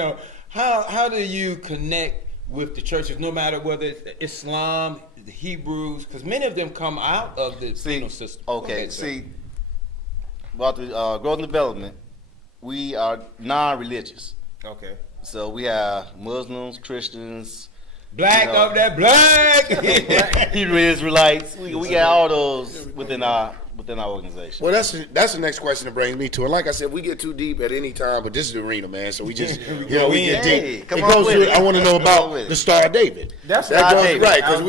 How do you connect with the churches, no matter whether it's Islam, the Hebrews, because many of them come out of the penal system? Okay, about the growth and development, we are non-religious. Okay. So we have Muslims, Christians, black of that black, Hebrew Israelites. We got all those within our organization. Well, that's the next question that brings me to it. Like I said, we get too deep at any time, but this is the arena, man. So we just, we get deep. I want to know about the Star of David. That's that goes David. right because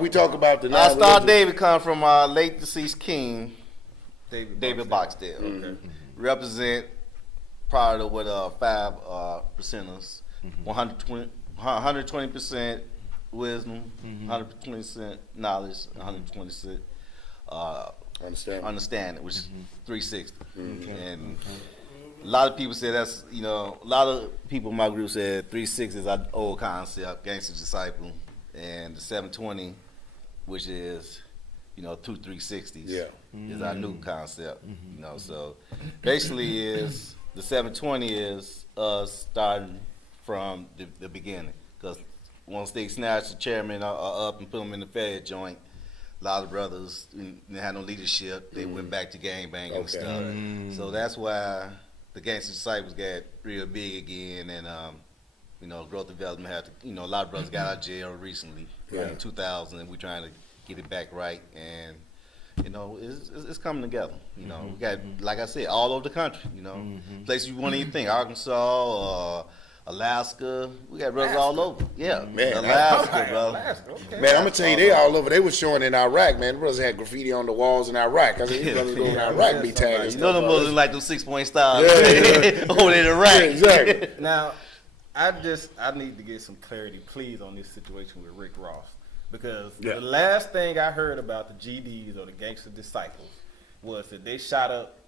we talk about the our Star of David comes from our late deceased king, David Boxdale. Mm-hmm. Represent prior to what 5 percenters, 120% wisdom, 120% knowledge, 120% understanding, which is 360. And a lot of people say that's, a lot of people in my group said 360 is our old concept, gangster disciple, and the 720, which is, 2 360s, is our new concept. So basically is the 720 is us starting from the beginning, because once they snatched the chairman up and put him in the Fed joint, a lot of brothers they had no leadership. They went back to gangbanging and stuff. So that's why the gangster disciples got real big again, and growth development had to. A lot of brothers got out of jail recently in 2000, and we're trying to get it back right. And it's coming together. We got, like I said, all over the country. Places you won't even think, Arkansas. Alaska, we got brothers all over. Yeah, man, Alaska, brother. Okay. Man, I'm gonna tell you, they all over. They was showing in Iraq, man. The brothers had graffiti on the walls in Iraq. I said, these brothers go in Iraq, be tagged. The Muslims like those 6-point stars over in Iraq. Yeah, exactly. Now, I need to get some clarity, please, on this situation with Rick Ross, because the last thing I heard about the GDs or the Gangster Disciples was that they shot up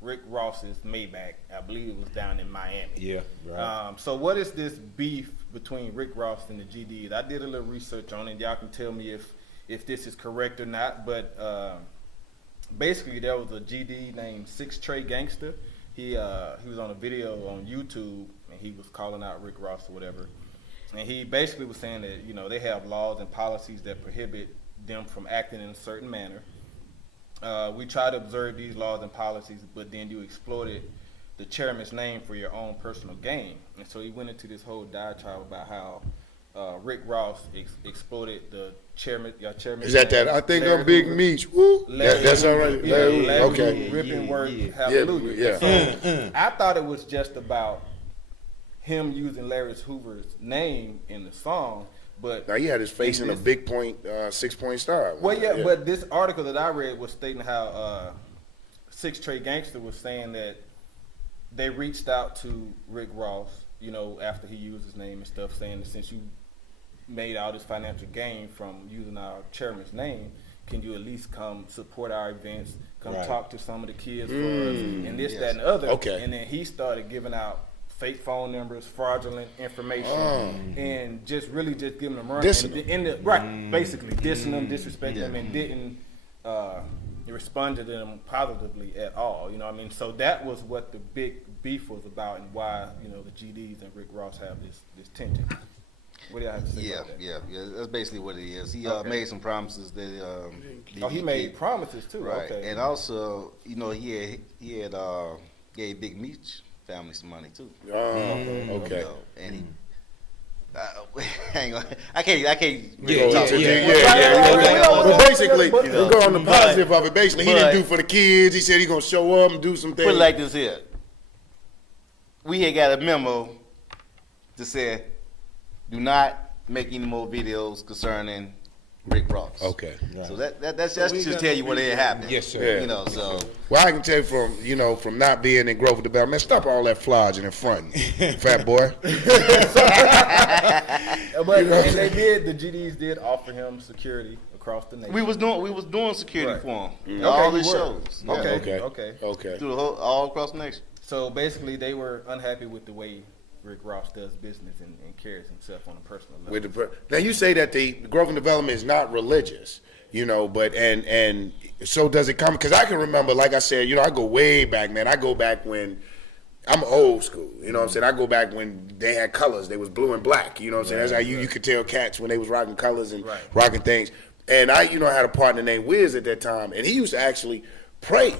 Rick Ross's Maybach. I believe it was down in Miami. Yeah, right. So what is this beef between Rick Ross and the GDs? I did a little research on it. Y'all can tell me if this is correct or not. But basically, there was a GD named 6 Trey Gangster. He was on a video on YouTube, and he was calling out Rick Ross or whatever. And he basically was saying that they have laws and policies that prohibit them from acting in a certain manner. We try to observe these laws and policies, but then you exploited the chairman's name for your own personal gain. And so he went into this whole diatribe about how Rick Ross exploited the chairman. Is that I think I'm Big Meech. Woo. That's all right. Okay. Ripping word. Hallelujah. So I thought it was just about him using Larry Hoover's name in the song, but now he had his face in a big point, 6-point star. Well, yeah, but this article that I read was stating how Six Trey Gangster was saying that they reached out to Rick Ross, you know, after he used his name and stuff, saying that since you made all this financial gain from using our chairman's name, can you at least come support our events, come talk to some of the kids for us, and this, that, and the other. Okay. And then he started giving out fake phone numbers, fraudulent information, and just really just giving them a run. Basically dissing them, disrespecting them, and didn't respond to them positively at all. You know what I mean? So that was what the big beef was about, and why, you know, the GDs and Rick Ross have this tension. What do y'all have to say about that? Yeah. That's basically what it is. He made some promises that he made promises too, right? Okay. And also, you know, he had gave Big Meech family some money too. Okay. You know, and he. Hang on, I can't. But basically, we go on the positive of it. Basically, he didn't do for the kids. He said he gonna show up and do some things. Put it like this here. We had got a memo to say, do not make any more videos concerning Rick Ross. Okay. So that's just to tell you what had happened. Yes, sir. Yeah. You know, so. Well, I can tell you from not being in growth development, stop all that flogging and fronting, fat boy. But and they did. The GDs did offer him security across the nation. We was doing security for him. Okay, All his you were. shows. Yeah. Okay. Through the whole, all across the nation. So basically, they were unhappy with the way Rick Ross does business and carries himself on a personal level. Now you say that the growth and development is not religious, you know, but and so does it come? Because I can remember, like I said, you know, I go way back, man. I go back when I'm old school, you know what I'm saying? I go back when they had colors. They was blue and black, you know what I'm saying? That's how you could tell cats when they was rocking colors and rocking things. And I, you know, had a partner named Wiz at that time, and he used to actually pray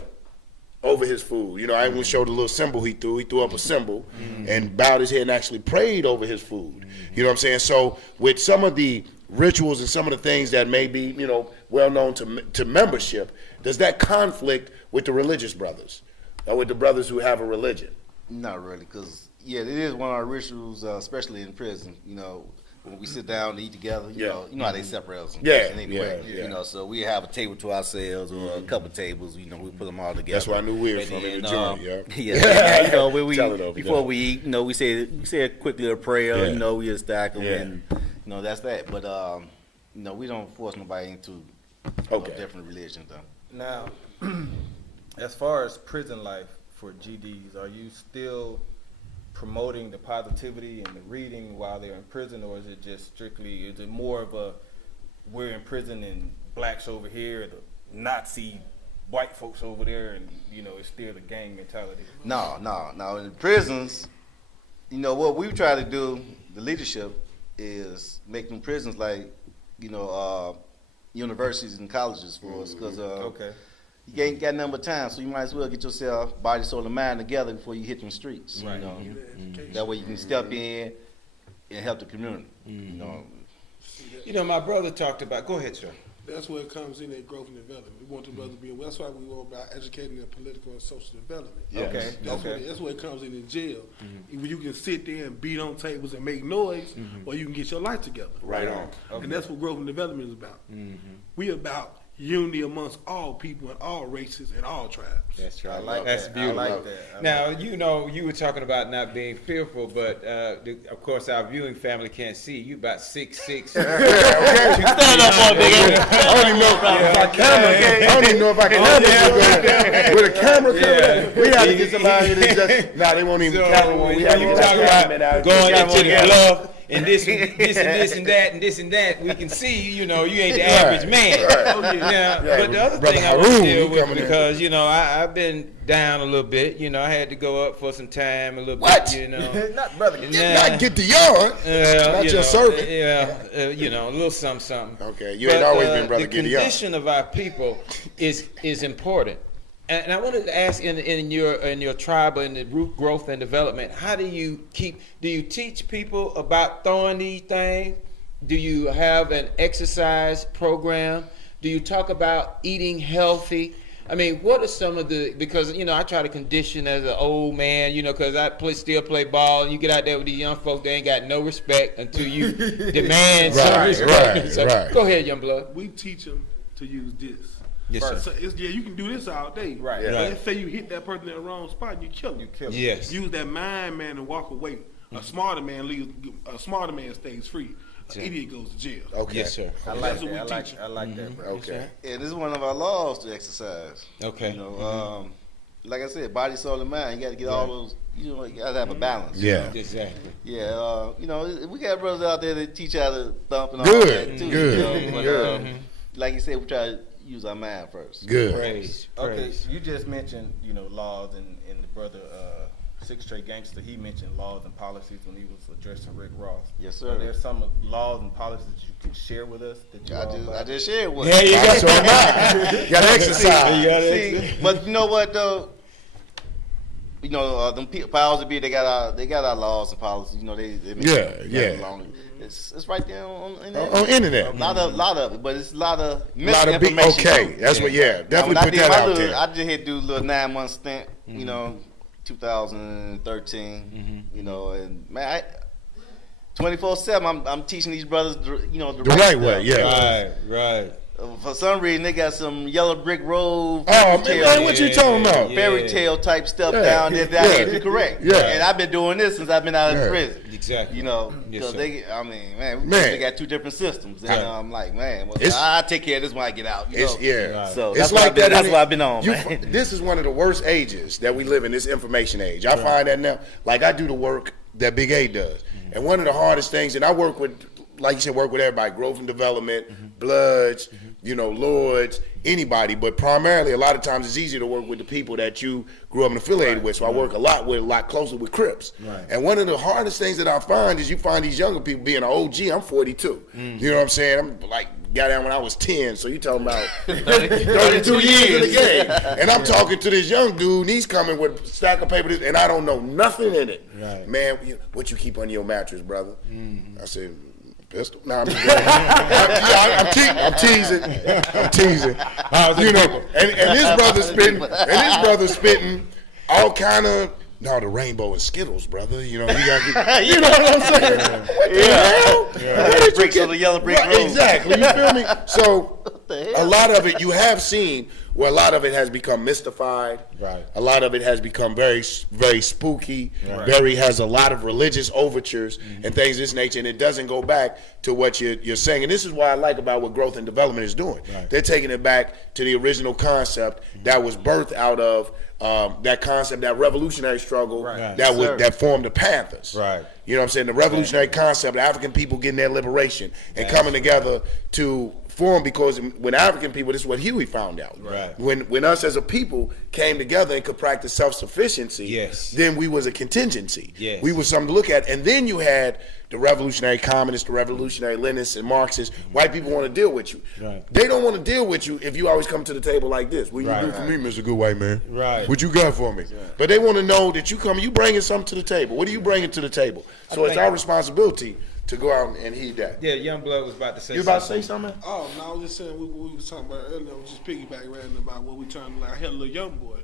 over his food. You know, I even showed a little symbol he threw. He threw up a symbol and bowed his head and actually prayed over his food. You know what I'm saying? So with some of the rituals and some of the things that may be, you know, well known to membership, does that conflict with the religious brothers or with the brothers who have a religion? Not really, because, it is one of our rituals, especially in prison, you know, when we sit down to eat together, you know how they separate us. Anyway, you know, so we have a table to ourselves or a couple tables, you know, we put them all together. That's why I knew we were from in the joint, you know, when before we eat, you know, we say quickly a prayer, you know, we just stack them, and, you know, that's that. But, you know, we don't force nobody into different religions, though. Now, as far as prison life for GDs, are you still promoting the positivity and the reading while they're in prison, or is it just strictly, is it more of a, we're in prison and blacks over here, the Nazi white folks over there, and, you know, it's still the gang mentality? No. In the prisons, you know, what we try to do, the leadership, is make them prisons like, you know, universities and colleges for us, because you ain't got nothing but time, so you might as well get yourself body, soul, and mind together before you hit them streets. Right. You know, that way you can step in and help the community. You know, my brother talked about. Go ahead, sir. That's where it comes in at growth and development. We want the brothers to be. That's why we go about educating their political and social development. Okay. That's where it comes in jail. You can sit there and beat on tables and make noise, or you can get your life together. Right on. And that's what growth and development is about. We about unity amongst all people and all races and all tribes. That's right. I like That's that. beautiful. I like that. Now, you know, you were talking about not being fearful, but of course, our viewing family can't see you. About 6'6". Stand up for a big I don't even know if I can handle it with a camera coming. We have to get somebody that just they won't even camera when we have you talking about going into the Bluff and this and this and that, we can see, you know, you ain't the average man. But the other thing I want to deal with, because, you know, I've been down a little bit. You know, I had to go up for some time a little bit, you know. Not brother. Not get the yard, not your servant. You know, a little something. Okay, you ain't always been brother Gideon. The condition of our people is important. And I wanted to ask, in your tribe, in the root growth and development, how do you teach people about throwing these things? Do you have an exercise program? Do you talk about eating healthy? I mean, what are some of because, I try to condition as an old man, because I still play ball, and you get out there with these young folks, they ain't got no respect until you demand some respect. Right. Go ahead, young blood. We teach them to use this. Yes, sir. So you can do this all day. Right. But Yeah. let's say you hit that person in the wrong spot, you kill them. Yes. Use that mind, man, and walk away. A smarter man stays free. An idiot goes to jail. Okay. Yes, sir. I like That's what we that. teach. I like that, bro. Okay. Yeah, this is one of our laws to exercise. Okay. Like I said, body, soul, and mind. You got to get all those. You got to have a balance. Yeah. Exactly. Yeah. We got brothers out there that teach how to thump and all Good, that too. good, But, like you said, we try to use our mind first. Good. Praise. Okay, you just mentioned, laws, and the brother Six Straight Gangster, he mentioned laws and policies when he was addressing Rick Ross. Yes, sir. Are there some laws and policies that you can share with us that you I just shared one. Yeah, you got So am I. You got to exercise. See, but you know what though? Them powers that be, they got our laws and policies. They make it along. It's right there on internet. A lot of it, but it's a lot of Lot of misinformation. okay. That's what. Yeah. Definitely put that out there. I just had to do a little 9-month stint. 2013. And man, 24/7, I'm teaching these brothers, the right way. stuff. Yeah. Right. For some reason, they got some yellow brick road. Oh man, what you talking about? Fairy tale type stuff Yeah, down there that yeah, ain't be correct. yeah. And I've been doing this since I've been out of prison. Exactly. Because Yes, sir. they got two different systems. And I'm like, I'll take care of this when I get out. So It's like that. That's what I've been on, man. This is one of the worst ages that we live in, this information age. I find that now. Like, I do the work that Big A does. And one of the hardest things, and I work with, like you said, work with everybody, growth and development, Bloods, Lords, anybody. But primarily, a lot of times, it's easier to work with the people that you grew up and affiliated with. So I work a lot closer with Crips. Right. And one of the hardest things that I find is you find these younger people being an OG. I'm 42. You know what I'm saying? I'm like, got down when I was 10. So you talking about 32 years in the game. And I'm talking to this young dude, and he's coming with a stack of paper, and I don't know nothing in it. Right. Man, what you keep under your mattress, brother? I said, pistol? No, I'm teasing. I'm teasing. And his brother's spitting all kind of, the rainbow and Skittles, brother. You got to, you know what I'm saying? What the hell? Where did you On the yellow brick road. Exactly. You feel me? So a lot of it you have seen where a lot of it has become mystified. Right. A lot of it has become very, very spooky. Right. Has a lot of religious overtures and things of this nature, and it doesn't go back to what you're saying. And this is what I like about what growth and development is doing. Right. They're taking it back to the original concept that was birthed out of that concept, that revolutionary struggle that formed the Panthers. Right. You know what I'm saying? The revolutionary concept, the African people getting their liberation and coming together to form, because when African people, this is what Huey found out. Right. When us as a people came together and could practice self-sufficiency, then we was a contingency. Yes. We was something to look at. And then you had the revolutionary communists, the revolutionary Leninists and Marxists. White people want to deal with you. Right. They don't want to deal with you if you always come to the table like this. What you do for me, Mr. Good White Man? Right. What you got for me? But they want to know that you bringing something to the table. What are you bringing to the table? So it's our responsibility to go out and heed that. Yeah, young blood was about to say. You about to say something? Oh, no, I was just saying what we was talking about earlier. I was just piggybacking right about what we trying to, like, I had a little young boy.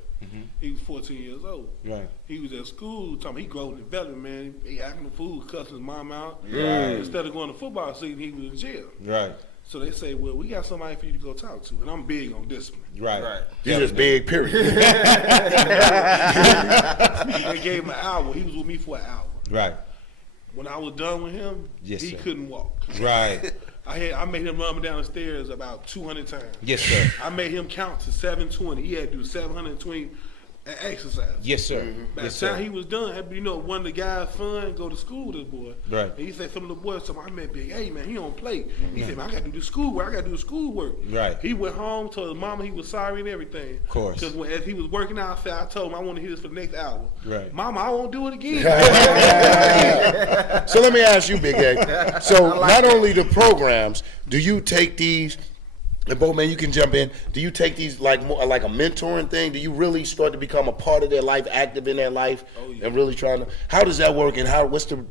He was 14 years old. Right. He was at school, talking, he growing and developing, man. He acting the fool, cussing his mom out. Right. Instead of going to football season, he was in jail. Right. So they say, well, we got somebody for you to go talk to. And I'm big on discipline. Right. You just big, period. They gave him an hour. He was with me for an hour. Right. When I was done with him, he sir. couldn't walk. Right. I made him run down the stairs about 200 times. Yes, sir. I made him count to 720. He had to do 720 exercise. Yes, sir. By Yes, the time sir. he was done, one of the guys' son go to school with this boy. Right. And he said, some of the boys told me, I met Big A, man, he don't play. He said, man, I got to do the schoolwork. I got to do the schoolwork. Right. He went home, told his mama he was sorry and everything. Of course. Because as he was working out, I told him I want to hear this for the next hour. Right. Mama, I won't do it again. So let me ask you, Big A. So not only the programs, do you take these And Bo, man, you can jump in. Do you take these like more like a mentoring thing? Do you really start to become a part of their life, active in their life, and really trying to? How does that work? And what's the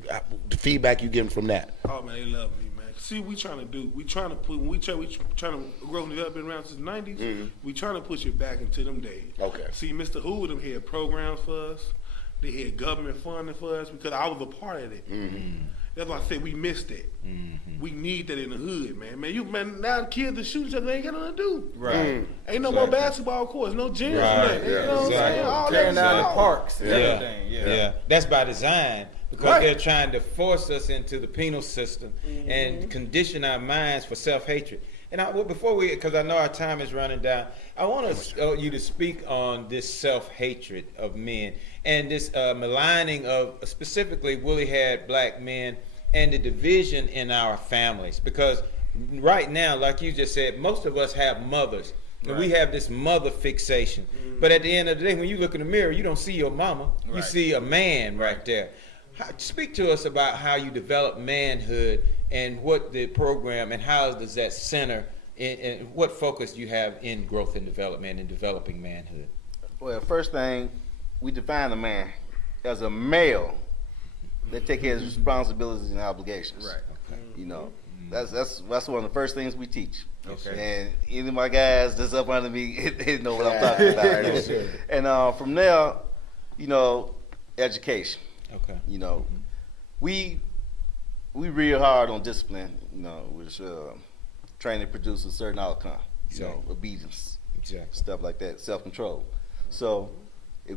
feedback you getting from that? Oh man, they love me, man. See, we trying to put when we trying to grow and develop been around since the '90s. We trying to push it back into them days. Okay. See, Mr. Hoover them had programs for us. They had government funding for us because I was a part of it. That's why I said we missed it. We need that in the hood, man. Man, now the kids that shoot each other, they ain't got nothing to do. Right. Ain't no more basketball courts, no gyms, Right. nothing. You know what I'm saying? All Tearing that down the stuff. parks and everything. Yeah. That's by design because Right. they're trying to force us into the penal system and condition our minds for self-hatred. And because I know our time is running down, I want you to speak on this self-hatred of men and this maligning of specifically woolly-haired black men and the division in our families. Because right now, like you just said, most of us have mothers. And we have this mother fixation. But at the end of the day, when you look in the mirror, you don't see your mama. You see a man right there. Speak to us about how you develop manhood and what the program and how does that center and what focus you have in growth and development and developing manhood. Well, first thing, we define a man as a male that take care of his responsibilities and obligations. Right. Okay. You know, that's one of the first things we teach. Okay. And any of my guys that's up under me, they know what I'm talking about. Yes, sir. And from there, you know, education. Okay. You know, we real hard on discipline. You know, which training produces a certain outcome. You know, obedience, stuff like that, self-control. So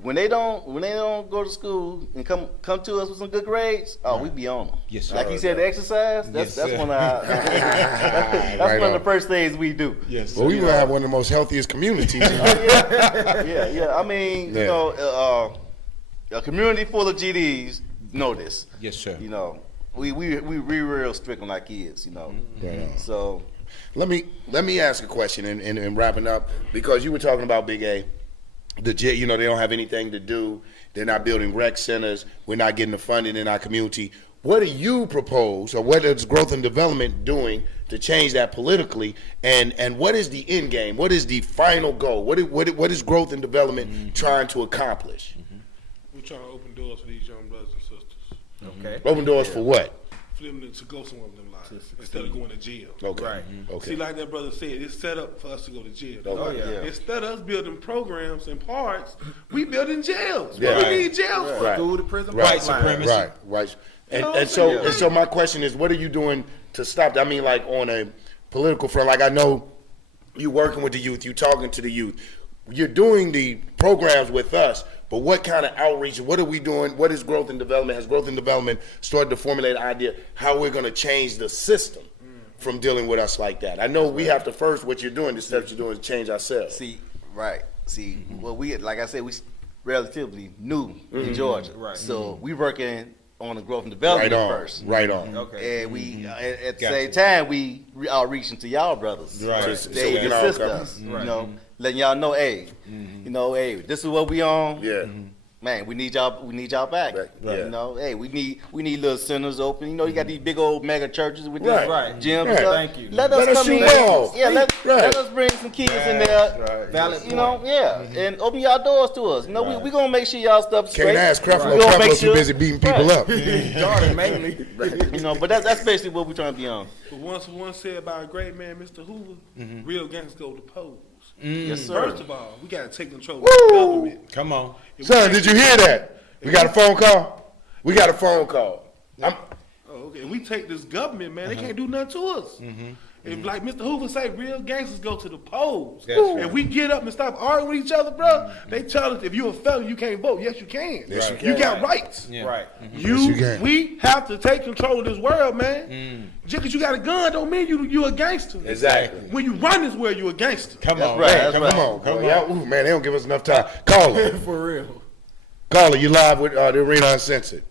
when they don't go to school and come to us with some good grades, we be on them. Yes, sir. Like you said, the exercise. That's one of our, that's one of the first things we do. Yes. Well, we will have one of the most healthiest communities. Yeah. I mean, you know, a community full of GDs know this. Yes, sir. You know, we real strict on our kids. You know, so. Let me ask a question and wrapping up, because you were talking about Big A. They don't have anything to do. They're not building rec centers. We're not getting the funding in our community. What do you propose, or what is growth and development doing to change that politically? And what is the end game? What is the final goal? What is growth and development trying to accomplish? We're trying to open doors for these young brothers and sisters. Okay. Open doors for what? For them to go somewhere with them lives instead of going to jail. Okay. Right. Okay. See, like that brother said, it's set up for us to go to jail. Okay. Yeah. Instead of us building programs and parks, we building jails. Yeah. What we need jails for? Right. School to prison Right. pipeline. Supremacy. Right. You know what And I'm so saying? and so my question is, what are you doing to stop that? I mean, like on a political front, like I know you working with the youth, you talking to the youth, you're doing the programs with us, but what kind of outreach, what are we doing? What is growth and development? Has growth and development started to formulate an idea how we're going to change the system from dealing with us like that? I know we have to first, what you're doing, the steps you're doing is change ourselves. See, well, we, like I said, we relatively new in Georgia. Right. So we working on the growth and development first. Right on. Okay. And we, at the same time, we outreaching to y'all brothers. Right. So They we can all assist come. us, you know, letting y'all know, hey, you know, hey, this is what we on. Yeah. Man, we need y'all back. Right. You know, hey, we need little centers open. You know, you got these big old mega churches with Right. these Right. gyms. Right. and stuff. Thank you. Let Let us us come in. shoot balls. Yeah, let Right. us bring some kids in there. Right. Valid You know, and open y'all doors to us. You know, we gonna make sure y'all stuff straight. Can't ask Creflo. We gonna make Creflo's too sure- busy beating people up. Jordan mainly. You know, but that's basically what we're trying to be on. But once said about a great man, Mr. Hoover, real gangsters go to polls. Yes, sir. First of all, we got to take control of the government. Come on. Son, did you hear that? We got a phone call? We got a phone call. Oh, okay. And we take this government, man. They can't do nothing to us. If, like Mr. Hoover say, real gangsters go to the polls. That's right. And we get up and stop arguing with each other, bro, they tell us if you're a felon, you can't vote. Yes, you can. Yes, you You can. got rights. Yeah. Right. you can. We have to take control of this world, man. Just because you got a gun don't mean you a gangster. Exactly. When you run this world, you a gangster. Come on. right, man. that's Come right. Come on. on, Come boy. on. Y'all, ooh, man, they don't give us enough time. Caller. For real. Caller, you live with the Arena Uncensored.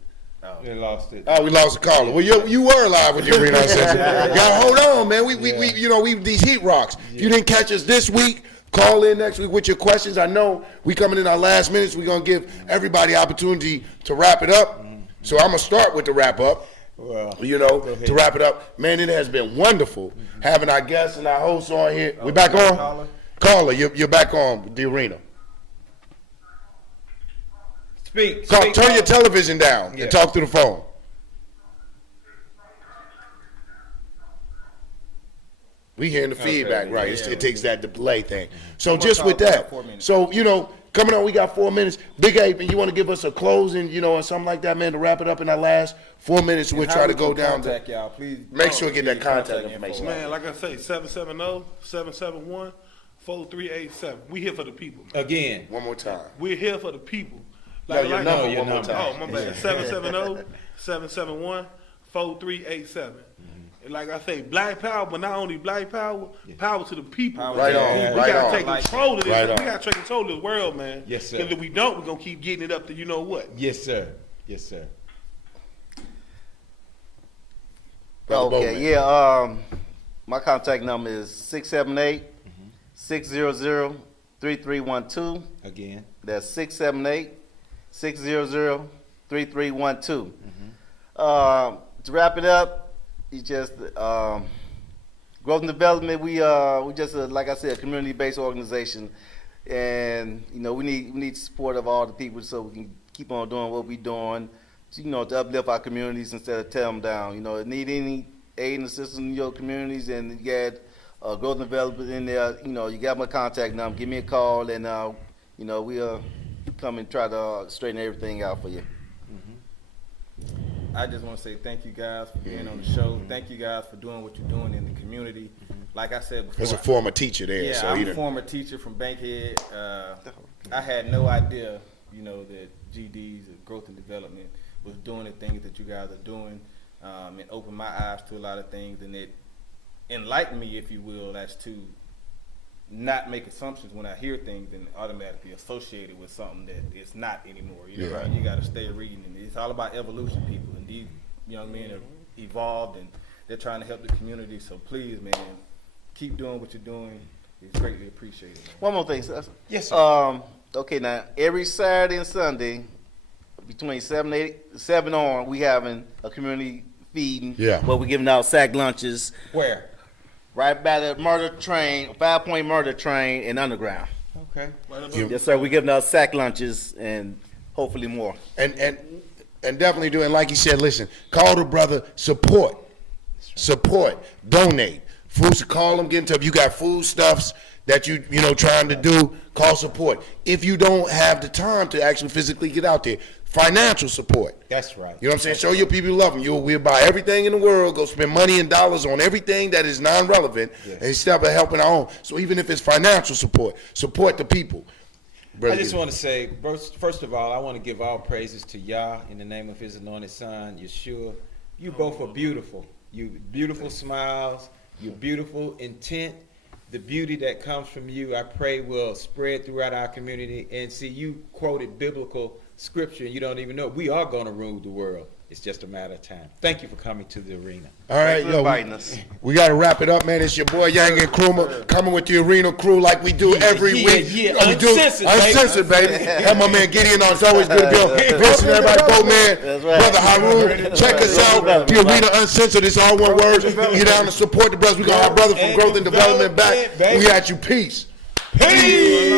They lost it. Oh, we lost a caller. Well, you were live with the Arena Uncensored. Y'all hold on, man. We these heat rocks. If you didn't catch us this week, call in next week with your questions. I know we coming in our last minutes. We're going to give everybody opportunity to wrap it up. So I'm going to start with the wrap up. Well, to wrap it up, man, it has been wonderful having our guests and our hosts on here. We back on? Caller, you're back on the arena. Speak. Turn your television down and talk through the phone. We hearing the feedback, right? It takes that delay thing. So just with that, so coming on, we got 4 minutes. Big A, you want to give us a closing, or something like that, man, to wrap it up in that last 4 minutes. We'll try to go down to. Y'all, please make sure you get that contact information. Man, like I say, 770-771-4387. We here for the people. Again. One more time. We're here for the people. Your number one more time. Oh, my bad. 770-771-4387. And like I say, black power, but not only black power, power to the people. Right on. We got to take control of this. Right on. We got to take control of this world, man. Yes, sir. Because if we don't, we're going to keep getting it up to you know what. Yes, sir. Yes, sir. Okay, my contact number is 678-600-3312. Again. That's 678-600-3312. To wrap it up, it's just growth and development. We just like I said, a community-based organization, and we need support of all the people so we can keep on doing what we're doing. To uplift our communities instead of tear them down. Need any aid and assistance in your communities, and you got growth and development in there. You got my contact number. Give me a call, and we'll come and try to straighten everything out for you. I just want to say thank you guys for being on the show. Thank you guys for doing what you're doing in the community. Like I said before, there's a former teacher there. Yeah, so I'm a former teacher from Bankhead. I had no idea, that GDs, growth and development, was doing the things that you guys are doing. It opened my eyes to a lot of things, and it enlightened me, if you will, as to not make assumptions when I hear things and automatically associate it with something that it's not anymore. You got to stay reading, and it's all about evolution, people. And these young men have evolved, and they're trying to help the community. So please, man, keep doing what you're doing. It's greatly appreciated. Man. One more thing, sir. Yes, sir. Okay, now every Saturday and Sunday, between 7 on, we having a community feeding. Yeah. Where we're giving out sack lunches. Where? Right by the murder train, 5-point murder train in Underground. Okay. Yes, sir. We're giving out sack lunches and hopefully more. And definitely doing, like you said, listen, call the brother, support, donate. Food, call them, get in touch. You got foodstuffs that you trying to do, call support. If you don't have the time to actually physically get out there, financial support. That's right. You know what I'm saying? Show your people you love them. We'll buy everything in the world, go spend money and dollars on everything that is non-relevant, instead of helping our own. So even if it's financial support the people. I just want to say, first of all, I want to give all praises to Yah in the name of his anointed son, Yeshua. You both are beautiful. You beautiful smiles, your beautiful intent. The beauty that comes from you, I pray, will spread throughout our community. And see, you quoted biblical scripture, and you don't even know. We are going to rule the world. It's just a matter of time. Thank you for coming to the arena. All right, we got to wrap it up, man. It's your boy Yang and Krumah coming with the arena crew like we do every week. Uncensored, baby. Have my man Gideon on. It's always good to be on. Vincent, everybody, man. Brother Haroon, check us out. The arena Uncensored. It's all one word. Get down and support the brothers. We're going to have brothers from Growth and Development back. We at you. Peace. Peace.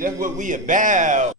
That's what we about.